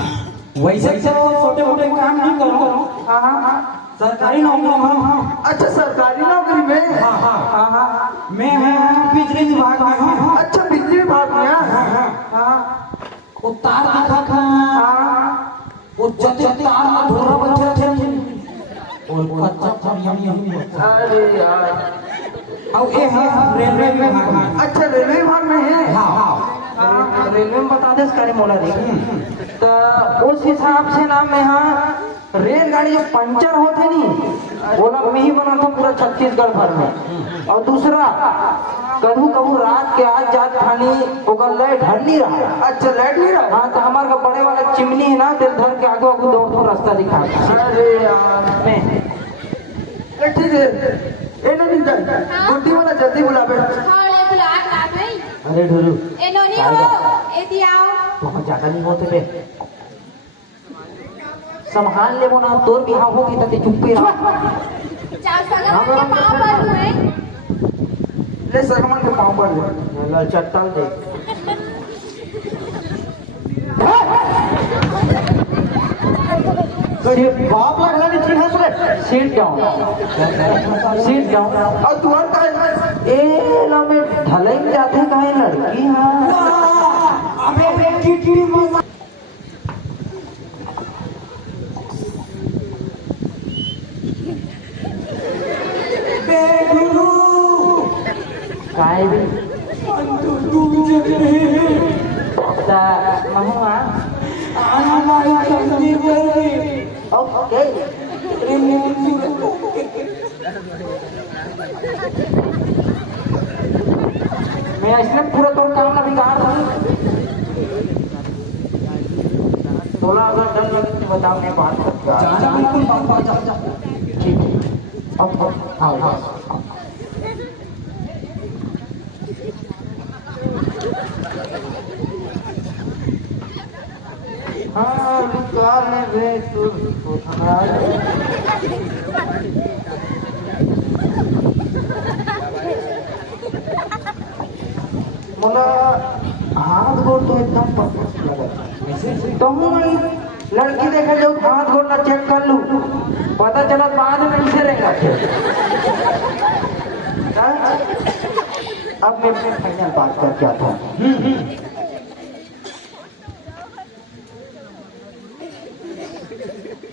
वैसे तो छोटे मोटे काम नहीं करो हाँ हाँ सरकारी नौकरी में अच्छा सरकारी नौकरी में हाँ हाँ हाँ हाँ मैं बिजली विभाग में हूँ अच्छा बिजली विभाग में हाँ वो तार देखा था वो जते तार में ढोरा बच्चे थे और कच्चा फरियम यही अरे यार अब ये है रेलवे विभाग में अच्छा रेलवे विभाग में है हाँ रेलवे में बता दे इसका मोला देखिए तो उस हिसाब से ना मैं यहाँ रेलगाड़ी जो पंचर होते नहीं बोला मैं ही बना था पूरा छत्तीसगढ़ भर में और दूसरा कभी कभी रात के आज जात खानी ओकर लाइट हर नहीं रहा अच्छा लाइट नहीं रहा हाँ तो हमारे का बड़े वाला चिमनी है ना दिल धर के आगे आगे दौड़ दो रास्ता दिखाता अरे यार मैं ठीक है ए नहीं गुड्डी वाला जल्दी बुलावे हाले बुलात ना भाई अरे ढोरू ए नोनी हो ए दियाओ बहुत ज्यादा नहीं होते बे संभाल ले वो ना तोर बिहार होगी तो चुप्पे रहा चार सगा के पांव पर हुए ले सरमन के पाँव पर ले लाल चट्टान दे बाप लगला नहीं ठीक हंस रहे सीट डाउन और तू और का ए लो में ढलाई में जाते कहे लड़की हाँ अबे कितनी मजा काय भी ता महुआ ओके मैं इसने पूरा तोड़ काम ना बिगाड़ दूँ थोड़ा अगर डर लगे तो बताओ मैं बात करता ठीक है आओ हाँ निकाल ले रे तू मला हाथ गोड़ तो एकदम परफेक्ट लगा तो हूँ नहीं लड़की देखे जो हाथ गोड़ ना चेक कर लूं पता चला बाद में इसे रहेगा अब मैं फाइनल बात कर क्या था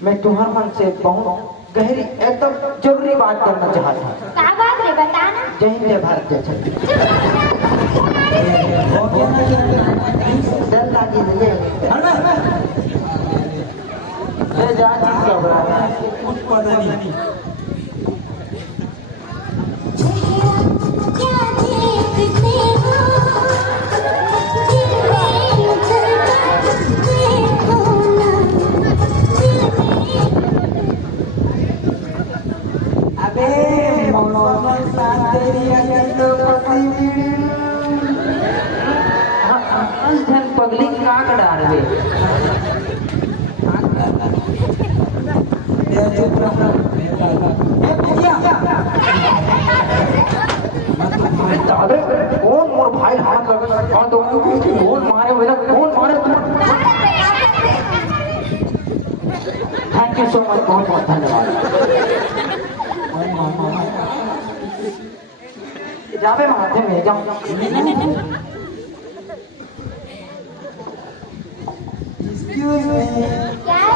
मैं तुम्हारे मन से बहुत गहरी एकदम जरूरी बात करना चाहता हूँ क्या बात है बताना जय हिंद जय भारत जय छत्तीस डर लागी नहीं जा चीज घबरा कुछ पता नहीं पगली काक डाल दे कौन मोर भाई हाथ लगा तो कौन मारे मेरा कौन मारे थैंक यू सो मच बहुत बहुत धन्यवाद जावे माध्यम में जाऊँ क्या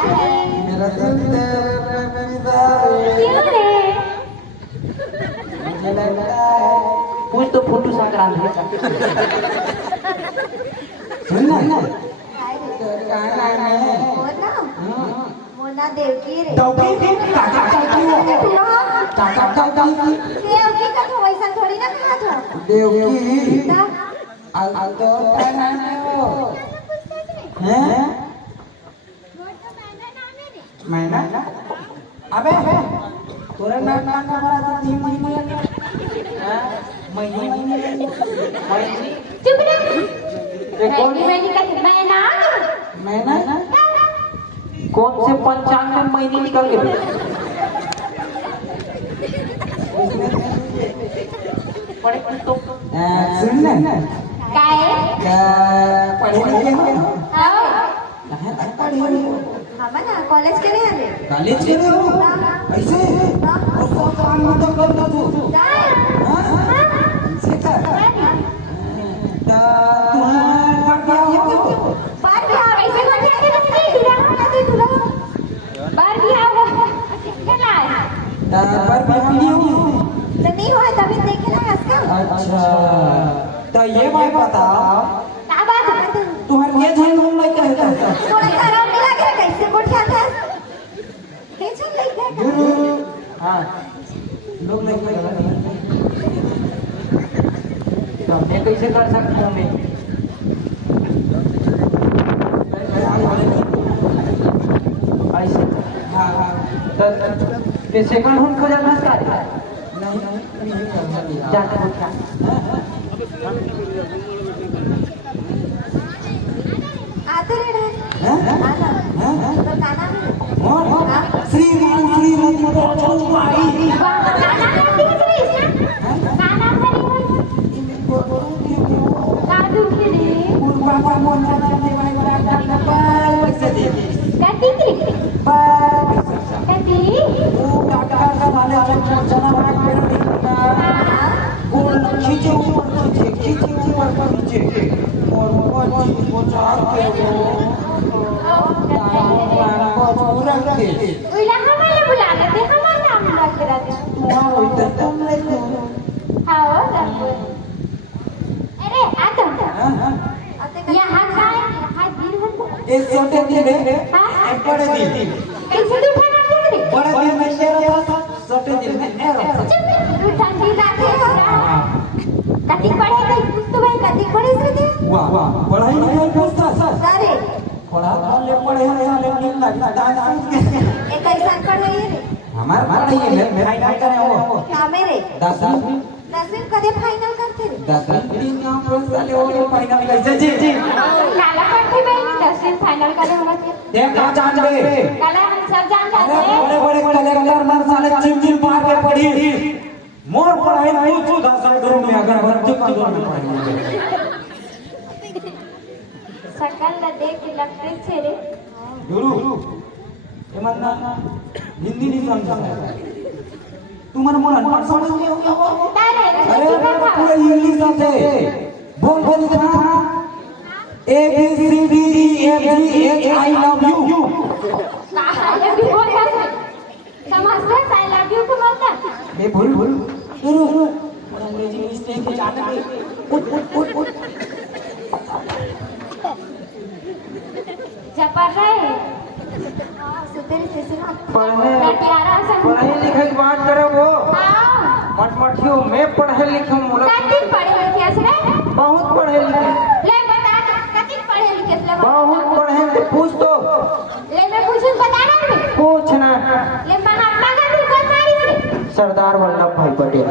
है मेरा दिल क्यों रे मुझे लगता है कुछ तो फोटो संक्रांत है सुन ना मोना देवकी रे देवकी का तो वैसा थोड़ी ना कहा था देवकी ना तो क्या नाम है वो हैं मैना अबे तोरा नाम का बड़ा तो 3 महीने लगे महीने चुप रे मैंने का मैना कौन से पंचांग में महीने निकल गए पढ़े तो सुन ना पढ़े हम ना कॉलेज के लिए आले कॉलेज के हो ऐसे और सब काम तो करता तू ऐसे कर बार भी आ ऐसे कर के तुला बार भी आओ चला पर भी हम तो नहीं हुआ तभी देखे ना इसका अच्छा तो ये बात बताओ क्या बात है तुम्हारे ये झेल हम नहीं कहता थोड़ा खराब नहीं लग रहा कैसे बोल क्या था कैसे लग गया हाँ लोग नहीं कहता तो मैं कैसे कर सकता हूँ मैं ऐसे तो सेकंड होम खोजा था नहीं जाते हो क्या आते रहे तो गाना छोटे दिन बड़े दिन बड़े दिन में शेर था छोटे दिन में वाह वाह पढ़ाई लिखाई पूछता सर पढ़ा ले पढ़े लेकिन एक ऐसा कर रही है हमार पढ़ाई है फाइनल करे हो क्या मेरे 10वीं कदे फाइनल करते रे 10वीं नाम पर साले वो फाइनल कैसे जी काला करते भाई 10 फाइनल करे होगा देख का जान बे काला हम सब जानते अरे हैं बड़े बड़े कलेक्टर मार साले चिमचिम मार के पढ़ी मोर पढ़ाई तू 10 में अगर बच्चे का में पढ़ी सकल ला देख के लगते छे रे गुरु एमन ना हिंदी नहीं समझता तू मन मोला नॉट समझ नहीं हो क्या वो तारे अरे पूरा इंग्लिश आते बोल बोल था A B C D E F G H I love you I love you बोलता है समझते आई लव यू को बोलता मैं भूल गुरु अंग्रेजी मिस्टेक हो जाता है उठ जपर रहे सुतेरे से सुना लटियारा सन पढ़े लिखे की बात करे वो हां मठमठियो मैं पढ़े लिखे मोला कति पढ़े लिखे से बहुत पढ़े लिखे ले बता कति पढ़े लिखे से बहुत पढ़े तो पूछ तो ले मैं पूछूं बताना रे पूछना ले महात्मा गांधी कौन मारी से सरदार वल्लभ भाई पटेल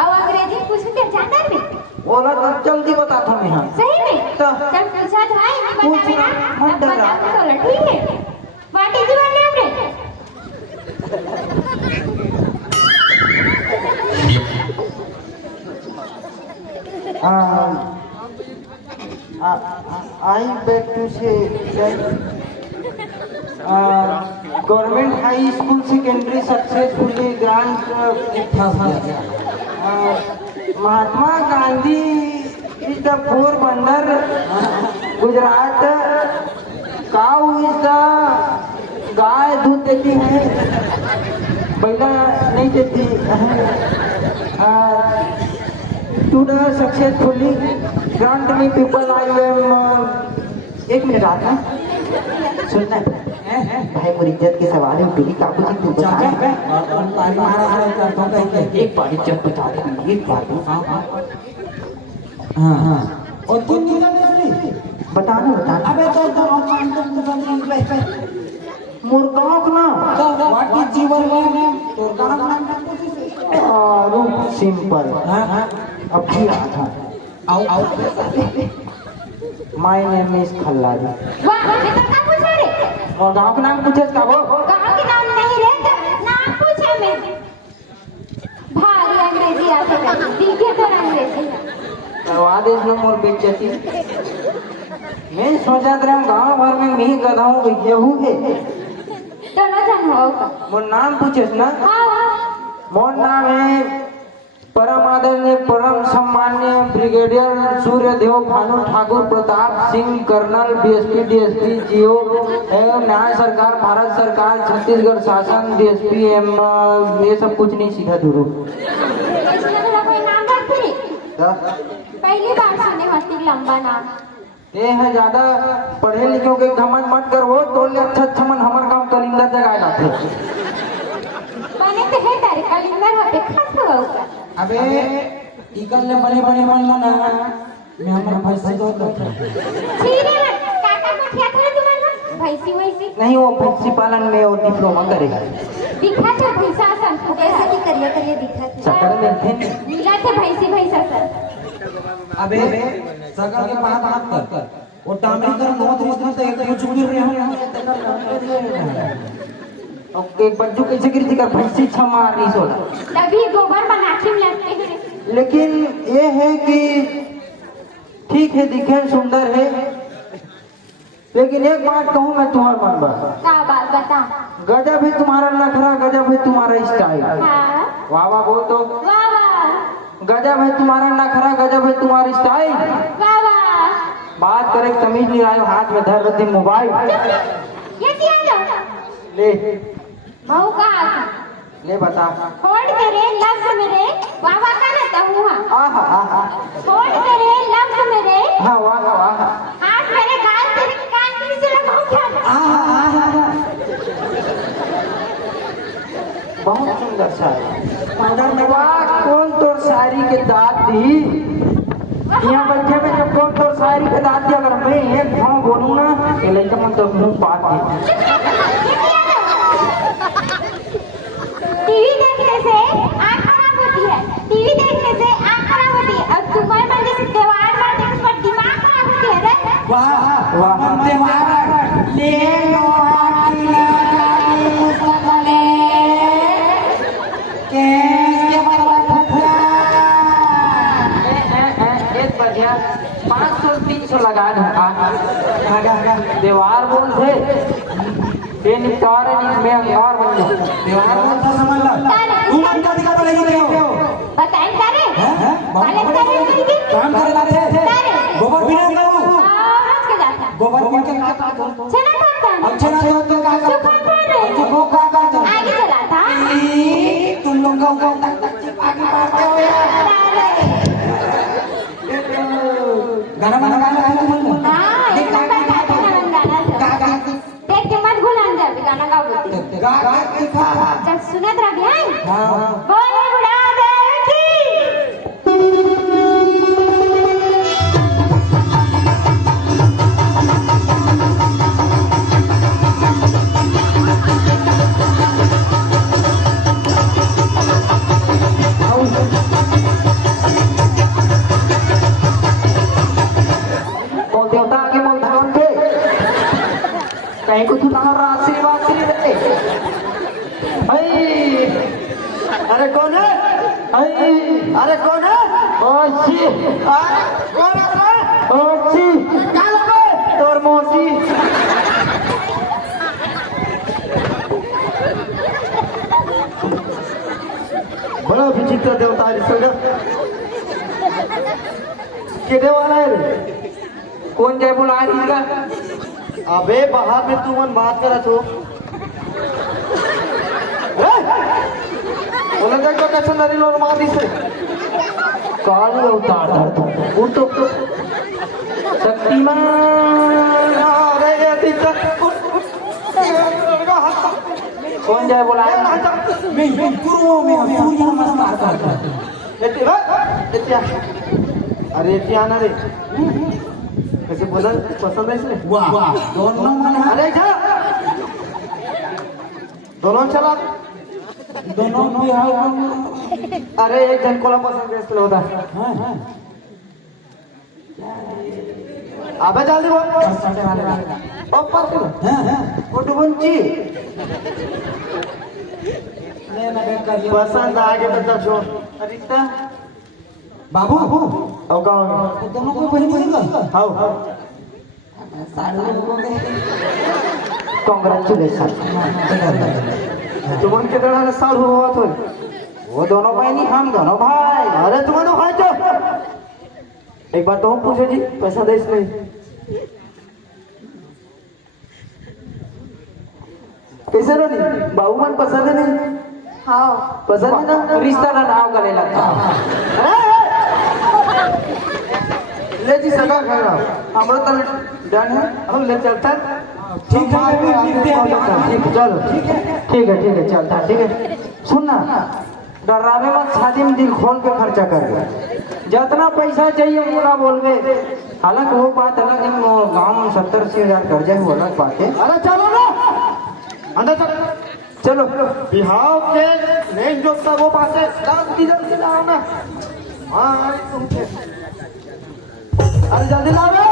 और अंग्रेजी पूछ के जानता रे बोला तो जल्दी बता था मैं हाँ सही में तो चल पूछा था नहीं पूछना, बताना मत डरा। बोलो ठीक है व्हाट इज योर नेम रे I beg to say that government high school secondary successfully grant Mahatma Gandhi is the Porbandar, Gujarat. Cow is the गाय दूध देती है बैला नहीं देती to the successfully grant me people I am एक मिनट आता सुनना भाई मुझे इज्जत के सवाल है उठेगी काकू जी तू बता एक बार इज्जत बता दे एक बार हाँ और तुम बताना अबे तो मुर्गाओं ना व्हाट इज जीवन में मुर्गाओं नाम रूप सिंपल अब की रहा था आओ माय नेम इज खल्लारी वाह ये तो का पूछे रे और गांव का नाम पूछे का वो गांव के नाम नहीं रे नाम पूछे मैं भारी अंग्रेजी आते हैं दिखे तो अंग्रेजी करवा दे इसमें मोर बेइज्जती मैं सोचा था गांव भर में मैं गधाऊं गेहूं है तो ना जान होगा मोर नाम पूछे ना हां मोर नाम है परम आदरणीय परम सम्मान्य brigadier Suryadev Bhanu Thakur Pratap Singh colonel BSP DSP जीओ एवं न्याय सरकार भारत सरकार छत्तीसगढ़ शासन डीएसपी ये सब कुछ नहीं सीखा गुरु इसमें तो कोई नाम रखती रे पहली बार सुने होती लंबा नाम ये है ज्यादा पढ़े लिखों के घमंड मत कर वो तो अच्छा मन हमारे गांव कलिंगा जगह जाते बने तो है तारे कलिंगर होते खास होगा अबे इकल ने बड़े बड़े मन ना मैं हमारा भैंसी दो सीधे काका को क्या करे तुम्हारा भैंसी वैसी नहीं वो भैंसी पालन में वो डिप्लोमा करेगा दिखा तो भैंसा सन कैसे की करिए दिखा सकल में मिला थे भैंसी भैंसा सन अबे सकल के पास हाथ कर वो टामरी कर नौ त्रिस्ता से एक कुछ गिर रहे हैं ओके बच्चों कैसे गिरती कर भैंसी क्षमा नहीं सोला तभी गोबर बनाने में लगते हैं लेकिन ये है कि ठीक है दिखे सुंदर है लेकिन एक बात कहूँ मैं तुम्हारा मन बा क्या बात बता गजब है तुम्हारा नखरा गजब है तुम्हारा स्टाइल हाँ वाह वाह बोल तो वाह वाह गजब है तुम्हारा नखरा गजब है तुम्हारी स्टाइल वाह वाह बात करे तमीज नहीं आयो हाथ में धर रही मोबाइल ये क्या लो ले बहु का ले बता होड़ तेरे लफ्ज मेरे वाह वाह का रहता हूँ हाँ आहा आहा होड़ तेरे लफ्ज मेरे हाँ वाह वाह हाथ मेरे गाल तेरे कान के नीचे लगाऊं क्या आहा आहा बहुत सुंदर शायरी वाह कौन तोर शायरी के दाद दी यहाँ बैठे में जब कौन तोर शायरी के दाद दी अगर मैं एक भाव बोलूँ ना ये लड़का मन तो मुंह पाट दे टीवी देखने से आँख खराब होती है टीवी देखने से आँख खराब होती है और तुम्हारे मन जैसे त्योहार मारने के बाद दिमाग खराब होती है रे वाह वाह त्योहार ले लो सो लगा दूंगा दीवार बोल थे ये निकाल में अंगार बन जाए दीवार बोलता समझ लो तू मन का दिखा तो नहीं देखो बताएं करे हैं पालन करे लड़की काम करे लाते गोबर पीने का वो हाथ के जाता गोबर पीने के का चना खाता अच्छा ना तो का सुखाता रे वो का आगे चलाता तुम लोग का आगे बढ़ते हो यार गाना गाना गाना हां एक नंबर का गाना देख के मत भूल अंदर गाना गाओ गा दिखा जब सुनत रहे हैं हां बोल बुढ़ा दे की बोल देवता आगे बोल भगवान के कहीं कुछ तुम्हारा आशीर्वाद के लिए अरे कौन है अरे कौन है मौसी कौन है मौसी क्या लगे तोर मौसी बड़ा विचित्र देवता है संग के देवाला है रे? कौन जाए बोला आ रही का अबे बाहर में तू मन बात करत हो बोला देख तो कैसे नरी लोग मार दी से काल अवतार धर वो तो शक्तिमान अरे ये दिक्कत कौन जाए बोला मैं पूर्व में सूर्य नमस्कार करता हूं अरे इतिया ना रे कैसे बोला पसंद है इसने वाह दोनों मन है अरे जा दोनों चला दोनों भी है अरे एक जन को पसंद है इसलिए होता है अबे जल्दी बोल सटे वाले ऊपर चलो हैं वो डुबंची ले ना करिए पसंद आ गया तो छोड़ रिश्ता बाबू और कौन दोनों को बहन मिल गई हाउ सारे लोगों के कांग्रेचुलेशन तुमन के तरह साल हुआ तो वो दोनों बहनी हम दोनों भाई अरे तुम्हारे भाई तो एक बार तो हम पूछे जी पैसा दे इसमें कैसे रो नहीं बाबू मन पसंद है नहीं हाँ पसंद है ना रिश्ता ना नाव गले लगता ले जी सगा खाना हमरा तो डन है हम ले चलता ठीक है चलो ठीक है चलता ठीक है सुनना डरावे मत शादी में दिल खोल के खर्चा कर दे जितना पैसा चाहिए मुना बोलवे हालांकि वो बात अलग है गाँव में 70-80 कर्जा है वो अलग बात है अरे चलो ना अंदर चलो बिहाव के नहीं जो सब वो बात है जल्दी लाओ ना हाँ अरे जल्दी लाओ रे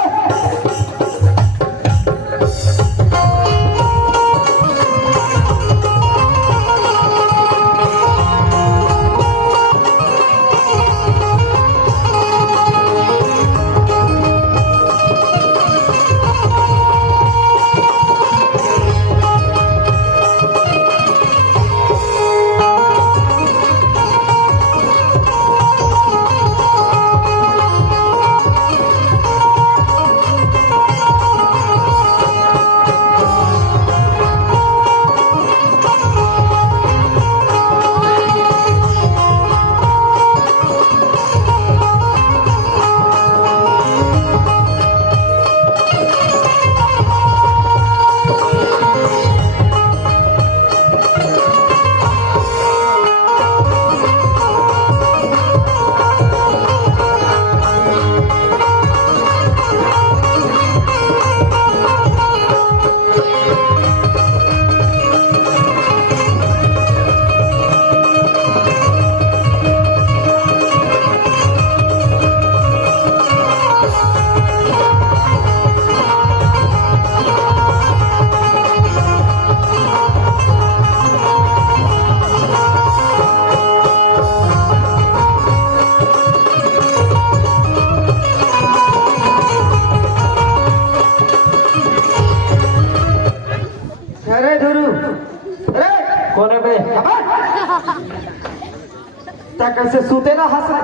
ता कैसे सूते ना हंस रहा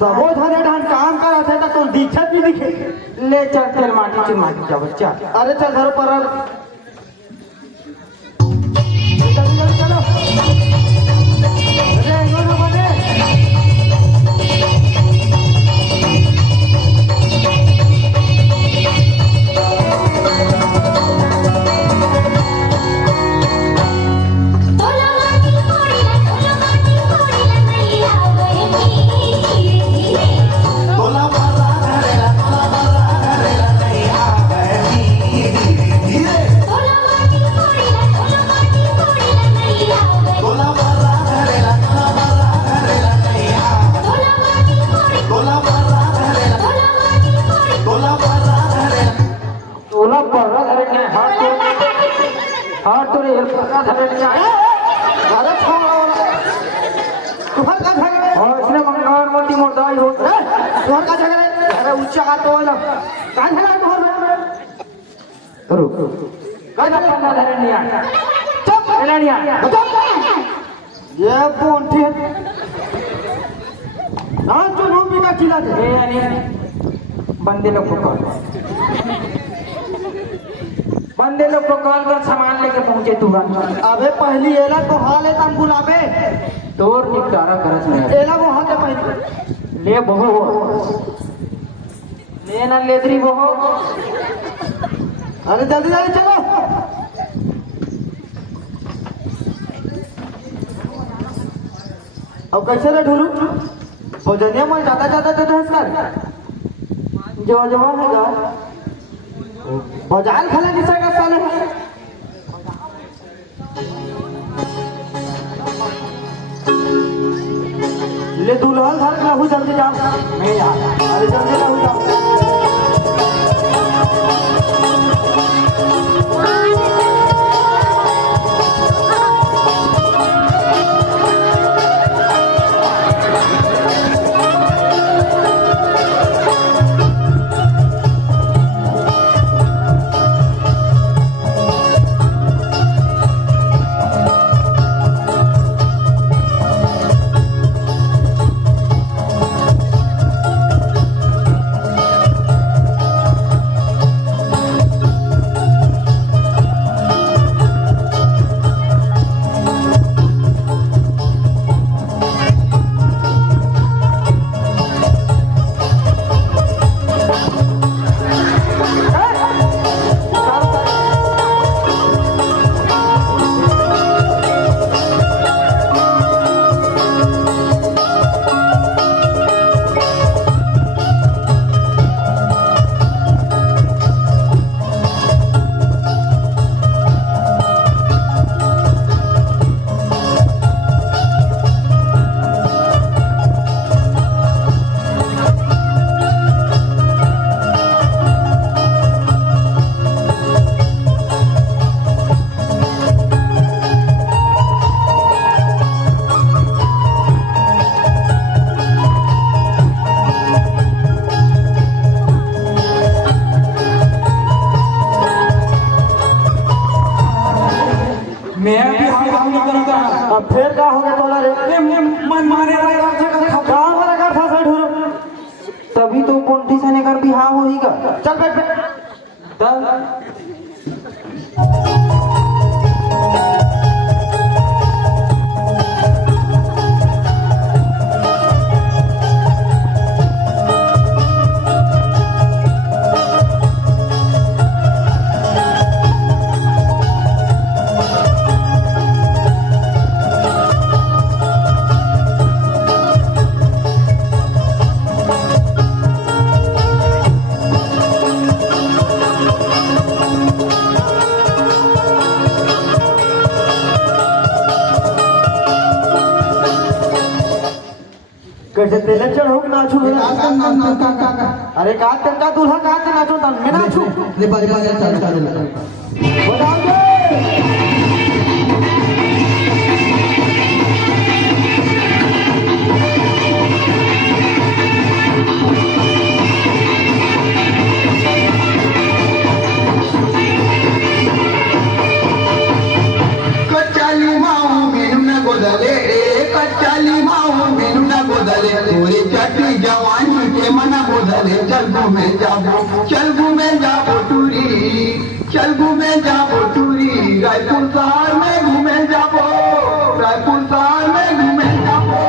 सबो धरे ढान काम करा थे ता कोई दिक्कत नहीं दिखे ले चल चल माटी चुन जा बच्चा अरे चल घर पर जल्दी चलो अरे यो ना बने तोला पड़ा धरे ने हाथ तोरे पड़ा धरे ने अरे छोड़ तुहर का झगड़े और इसने मंगल मोटी मुर्दाई हो तुहर का झगड़े अरे ऊंचा हाथ तो वाला का झगड़ा तुहर रुक का पड़ा धरे ने चुप एला नहीं ये बोंठी ना जो नो बिना खिला दे ए यानी बंदे लोग को कॉल बंदे लोग को कॉल कर सामान लेके पहुंचे तुरंत अबे पहली एला तो हाल है तम बुलावे तोर निकारा करत नहीं एला वो हाथ है पहली ले बहु ले ना लेदरी बहु अरे जल्दी जल्दी चलो अब कैसे रे ढूलू भोजनिया में ज्यादा ज्यादा देते हैं सर जो जो है गा बाजार खले किसा का साले ले दुल्हन घर में हो जल्दी जा मैं यार अरे जल्दी हो जा अब फिर क्या हो गया तोला रे मन मारे कहाँ पर घर था साइड हो तभी तो पोल्टी से लेकर बिहार होईगा चल बैठ बैठ तब कैसे तेले चढ़ो नाचू अरे का का दूल्हा का नाचो तन मैं नाचू ले बाजे बाजे चल चल बजाओ दे कचाली माऊंगी चल घूमे जाबो चूरी रायपुर शहर में घूमे जाबो रायपुर शहर में घूमे जाबो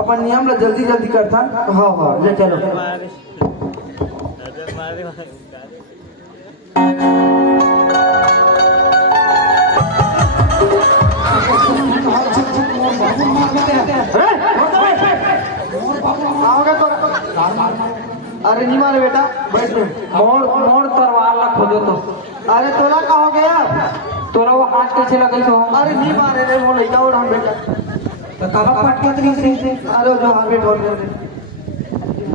अपन नियम ला जल्दी जल्दी करता। हाँ हाँ ले चलो। अरे नहीं मारे बेटा, बैठ ले। मोर मोर तरवार ला खोदो तो। अरे तोला का हो गया? तोरा वो हाथ कैसे लगे तो? अरे नहीं मारे रे, वो लड़का उड़ा बेटा। तो कब पटके तरी से? अरे जो हाथ बैठो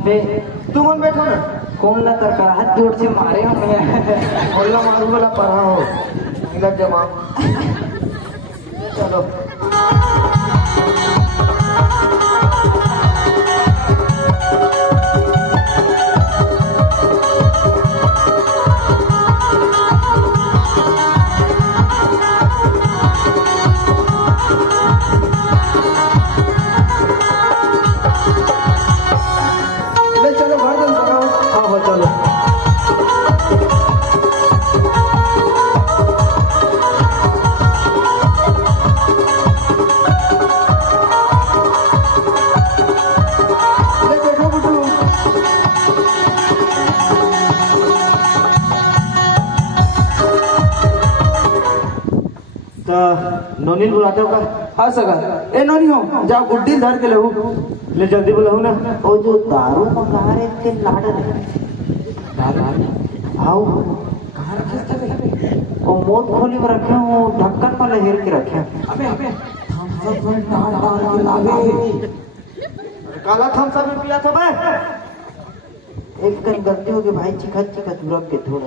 बे तुम मन बैठो ना। कौन ला तरका हाथ जोड़ से मारे हो मैं? बोला मारू वाला पढ़ा हो इधर जमा। चलो चलो घर चल सका। हाँ हाँ चलो। नोनी बुलाते हो का? हाँ सका। ए नोनी हो जाओ गुड्डी धर के लहू ले जल्दी बुलाऊ ना। ओ जो दारू मंगा रहे थे लाडर आओ कहाँ रखे थे? ओ मोद खोली में रखे हो, ढक्कन वाले हेर के रखे। अबे अबे काला थम्स अप पिया था मैं। एक कन गलती हो गई भाई, चिखत चिखत रख के थोड़ा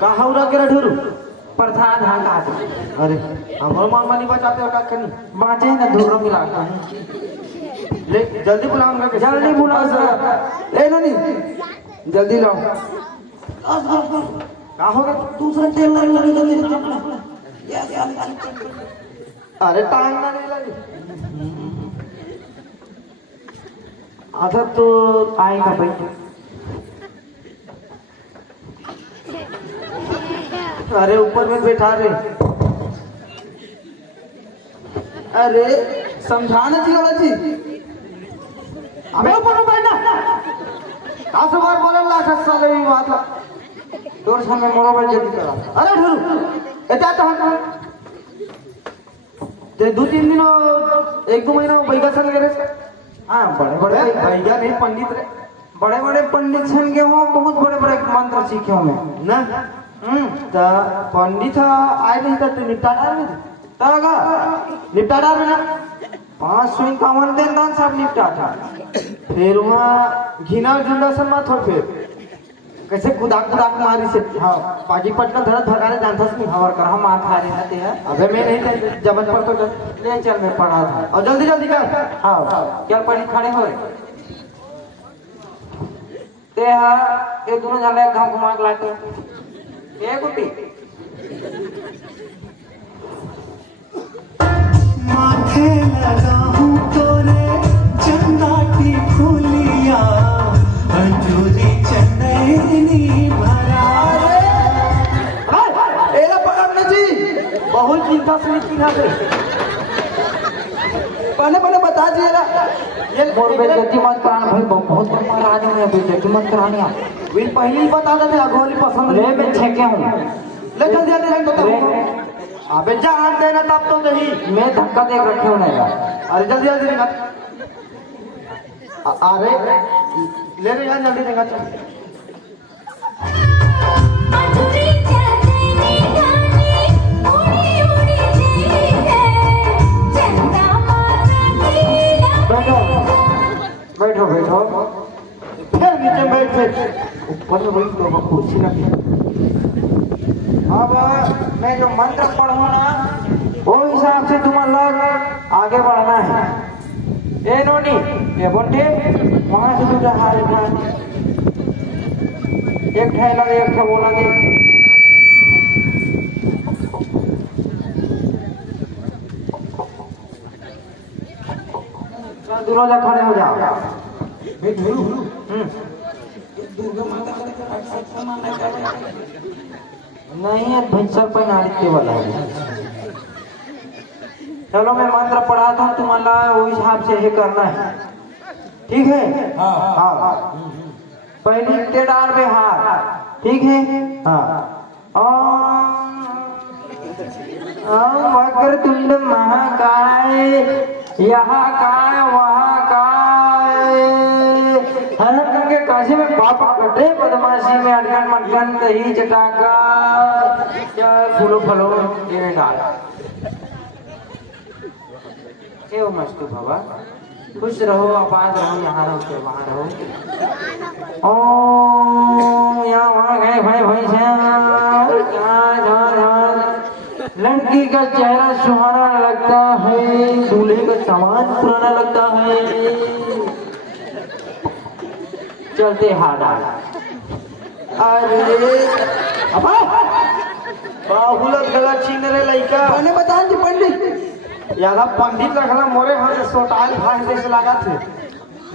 कहाँ उड़ा के रठुरू? प्रधान हाँ कहा था। अरे हमारा मान मानी बचाते हो का कनी? बाजे ना धूलों की लाता है। ले जल्दी बुलाऊंगा। जल्दी बुलाओ सर। ए ननी जल्दी लाओ। कहाँ हो गया? दूसरा तेल लगे अरे टाइम ना नहीं लगी। आधा तो आएगा भाई। अरे ऊपर में बैठा रहे। अरे समझाना चाहिए जी। अबे ऊपर में बैठना। कहाँ से बार बोले लाख साले भी बात ला। तोर सामने मोबाइल जल्दी करा। अरे ढूंढ इतना तो हम ते 2-3 दिन 1-2 महीना बैगा सन गए। हाँ बड़े बड़े बैगा नहीं पंडित रे। बड़े बड़े पंडित सन के हो, बहुत बड़े बड़े मंत्र सीखे हो मैं ना। ता पंडित आए नहीं था, निपटारा में तागा निपटारा में ना 551 दिन दान सब निपटा था। फिर वहाँ घिना झंडा सब मत हो। फिर कैसे खुदाक मारी से। हाँ पाजी पटना धड़क भगाने जानता नहीं। और कर हम मार खा रहे थे यार। अबे मैं नहीं था जबन पर तो ले चल मैं पढ़ा था। और जल्दी जल्दी कर। हाँ क्या पढ़ी खड़े हो ते हा ये दोनों जाने गांव घुमा के लाते ये कुटी माथे लगा हूँ तोरे चंदा की फूलिया अंजूरी चंदनी भरा। बहुत चिंता से निकला थे पहले पहले बता दिए ना ये मोर बेइज्जती मत कराना भाई बहुत महाराज में बेइज्जती मत करानी आप विल पहले ही बता देते अगोली पसंद ले मैं छेके हूँ ले जल्दी जल्दी ले तो अबे जान देना तब तो नहीं मैं धक्का देख रखे हूँ नहीं अरे जल्दी जल्दी निकाल अरे ले रे यार जल्दी निकाल चल मधुरी चांदनी गाने उड़ी उड़ी जीते चंदा माता की बैठो बैठो बैठो फिर नीचे बैठ फिर ऊपर में बैठ लो कुर्सी लगी अब मैं जो मंत्र पढ़ूँ ना वो हिसाब से तुम्हारा आगे बढ़ना है ए नोनी ये बोलते वहां से तुझे हार उठा एक ठहला एक ठे बोला दे दूर जा खड़े हो जाओ नहीं है भैंसर पर नारित्य वाला है चलो मैं मंत्र पढ़ाता हूँ तुम्हारा वो हिसाब से ये करना है ठीक है हाँ पहली ते डाल में हाथ ठीक है हाँ ओम वक्रतुंड महाकाय यहाँ काय वहाँ काय हर करके काशी में पापा कटे बदमाशी में अटकन मटकन दही चटाका क्या फूलो फलो ये डाल क्यों मस्त बाबा खुश रहो आबाद रहो यहाँ रहो के वहाँ रहो ओम यहाँ वहाँ गए भाई भाई लड़की का चेहरा सुहाना लगता है दूल्हे का सामान पुराना लगता है चलते हाड़ा अरे अबा बाहुलत गला छीन रे लइका मैंने बताया कि पंडित यादा पंडित रखला मोरे हम सोटाल भाई जैसे लगा थे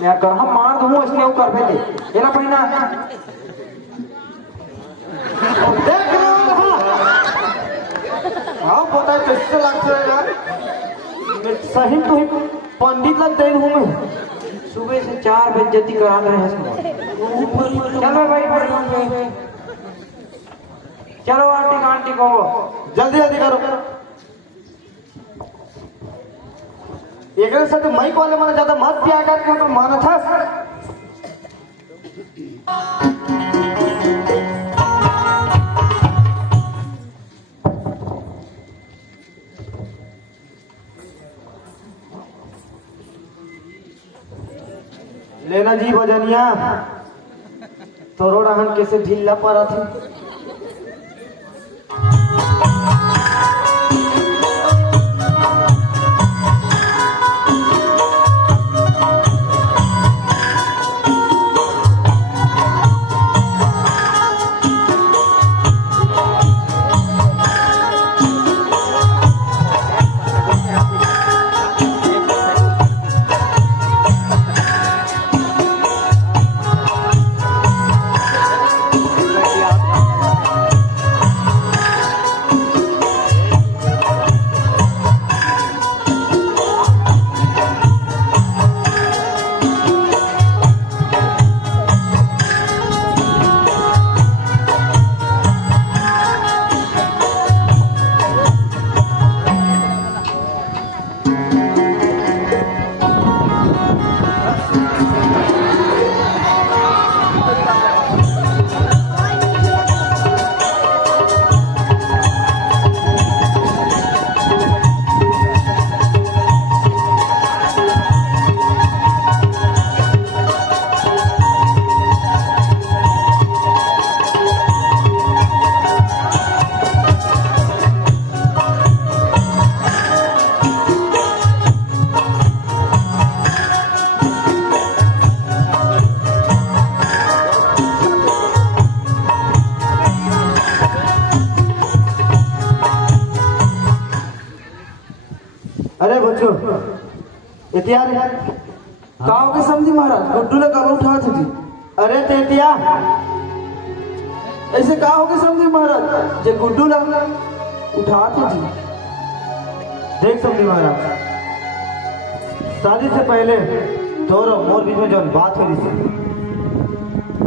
मैं कर हम मार दूँ इसने वो कर भेजे ये ना पहिना देख रहे हो कहाँ हाँ पता है कैसे लगता है यार मैं सही तो ही पंडित लग गई हूँ मैं सुबह से 4 बजे जती करा रहे हैं चलो भाई चलो आंटी आंटी को जल्दी जल्दी करो एक साथ माइक वाले माना ज्यादा मत दिया करके तो माना था लेना जी बजनिया तोरो रहन कैसे ढीला पड़ा थी अरे बच्चों इतिहास गाँव के समझी महाराज गुड्डू ने कब उठा थी अरे तेतिया ऐसे गाँव के समझी महाराज जे गुड्डू ने उठा थी देख समझी महाराज, शादी से पहले तोर और मोर बीच में जो बात हुई थी,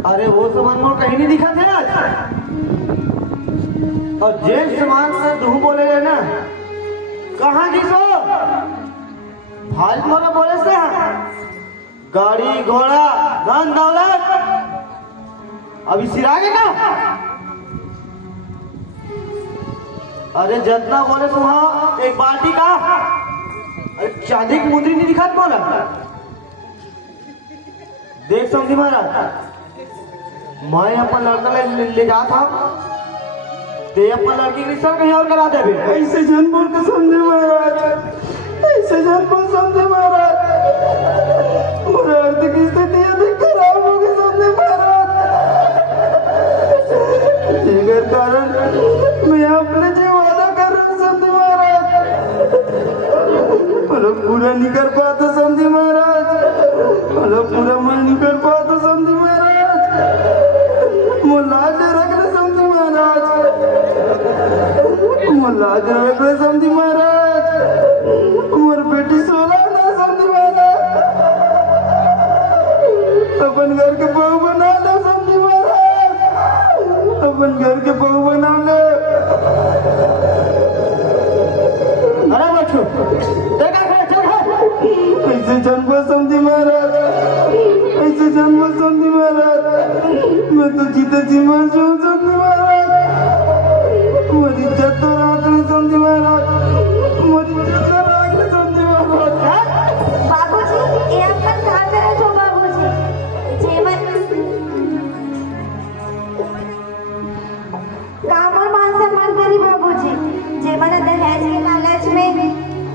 अरे वो सामान मोर कहीं नहीं दिखा थे आज। और जेल सामान से तू बोले है ना, कहाँ की सो फाल मोरा बोले से गाड़ी घोड़ा धन दौलत अभी सिरागे ना। अरे जितना बोले तो वहां एक बाल्टी का चांदी की मुंदरी नहीं दिखा बोला। देख समझी महाराज, मैं अपन लड़का ले जाता ते अपन लड़की की रिश्ता कहीं और करा देवे। ऐसे जन बोल के समझे महाराज, ऐसे जन बोल समझे महाराज, मेरे आर्थिक स्थिति अधिक खराब हो गई समझे महाराज। जिगर कारण मैं अपने जो वादा कर रहा हूँ समझे महाराज, मतलब पूरा नहीं कर पाता समझे महाराज, मतलब पूरा मैं नहीं कर पाता समझे महाराज। मुलाज रख ले समझे महाराज, मुलाज रख ले समझे महाराज। मोर बेटी सोला ना समझे महाराज, अपन घर के बहू बना ले समझे महाराज, अपन घर के बहू बना ले। अरे बच्चों देखा ऐसे जन्म समझे महाराज, ऐसे जन्म समझे महाराज, मैं तो जीते जी मर जाऊं समझे महाराज। मेरी इज्जत तो राख ले समझे महाराज, मेरी इज्जत तो राख ले समझे महाराज। बाबूजी ये अपन का करे छो बाबूजी, जेमन काम और मान सम्मान करी बाबूजी, जेमन दहेज के लालच में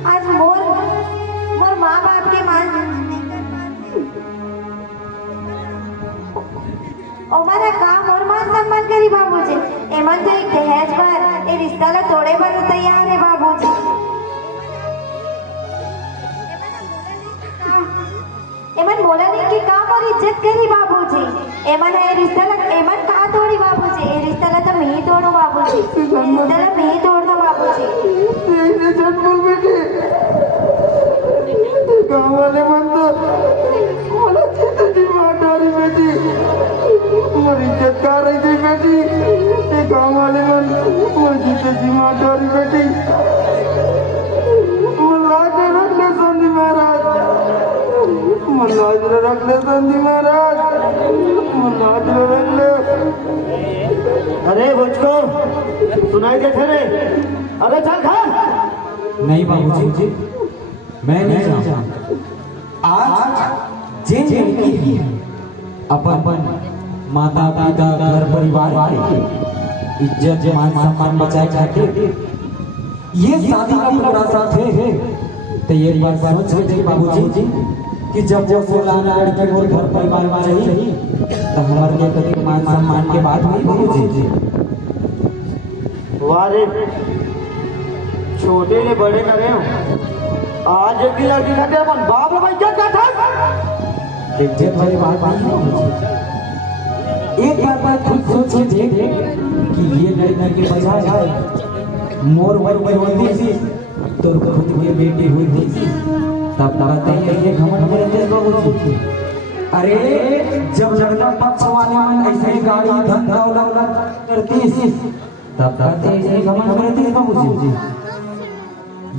आज मोर माँ बाप के मान हमारा काम और मान सम्मान करी बाबूजी। एमन तो एक दहेज पर ये रिश्ता ला तोड़े पर तैयार है बाबूजी। एमन बोला नहीं कि काम और इज्जत करी बाबूजी, एमन है रिश्ता ला एमन कहाँ तोड़ी बाबूजी, ये रिश्ता ला तो मैं ही तोड़ू बाबूजी, रिश्ता ला मैं ही तोड़ दो बाबूजी। ऐसे झट बोल बेटे, गाँव वाले मन तो बोला जीते जी मार डाली बेटी, मेरी इज्जत का रही थी बेटी। ये गाँव वाले मन वो जीते जी मार डाली बेटी। मलाज रख ले संधि महाराज, मलाज रख ले संधि महाराज, मलाज रख ले। अरे बच्चों सुनाई देते रे, अरे चल खा। नहीं बाबूजी, मैं नहीं चाहता। आज जे लड़की भी अपन माता पिता घर परिवार के इज्जत मान सम्मान बचाए खातिर ये शादी का पूरा साथ है, तो ये बात समझ के देखिए बाबूजी कि जब वो सोलाना लड़की और घर परिवार में रही तो हमारे लिए कभी मान सम्मान के बात नहीं बाबूजी। वारे छोटे ले बड़े करे हो, आज एक लड़की खाते अपन बाप रे भाई क्या था। इज्जत वाली बात नहीं है बाबूजी। एक बात खुद सोच के देख कि ये लड़की के बजाय मोर वही होती थी तो खुद की बेटी हुई थी, तब बताइए ये घमंड में रहते बाबूजी। अरे जब लड़का पक्ष वाले मन ऐसे गाड़ी धन दौलत करती तब कहते ऐसे घमंड में रहते बाबूजी।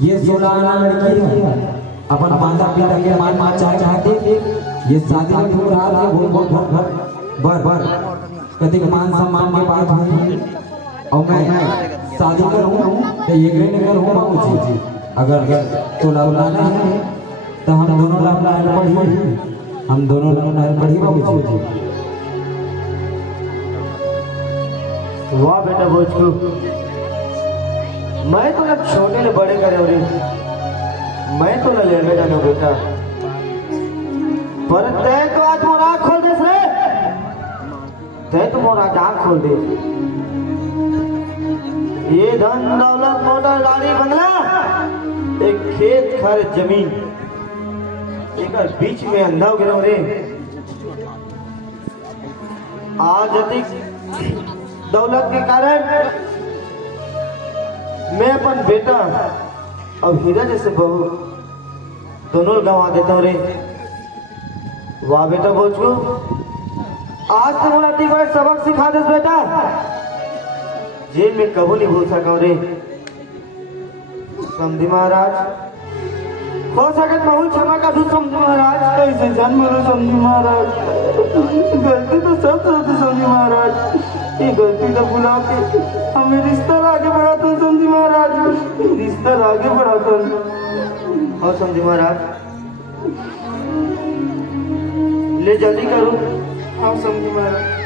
ये 16 आना लड़की है, अपन माता पिता के मान चाहते, ये शादी में हो रहा है वो भर कति मान सम्मान के बात हुई और मैं शादी करूँ तो ये नहीं करूँ बाबूजी। अगर तो लाना है तो हम दोनों लाना पड़ी, हम दोनों लाना पड़ी बाबूजी। वाह बेटा भोजकू, मैं तो ना छोटे ले बड़े करे हो रही, मैं तो ना लेने जाना बेटा, पर तय तो आज मोर आँख खोल दे रे, तय तो मोर आज आँख खोल दे। ये धन दौलत मोटर गाड़ी बंगला एक खेत खर जमीन एक बीच में अंधा हो गया रे। आज अधिक दौलत के कारण मैं अपन बेटा अब हीरा जैसे बहू दोनों गंवा देता हूँ रे। वाह बेटा बोझू, आज तो मोला ती बार सबक सिखा दे बेटा, जेल में कबू नहीं भूल सका रे। समझी महाराज, हो सके बहुत क्षमा का दूध। समझी महाराज, कैसे जान बोलो समझी महाराज, गलती तो सब होती समझी महाराज, ये गलती तो भुला के हमें रिश्ता आगे बढ़ाता समझी महाराज, रिश्ता आगे बढ़ाता। हो समझी महाराज, ले जल्दी करो। हाँ समझी महाराज।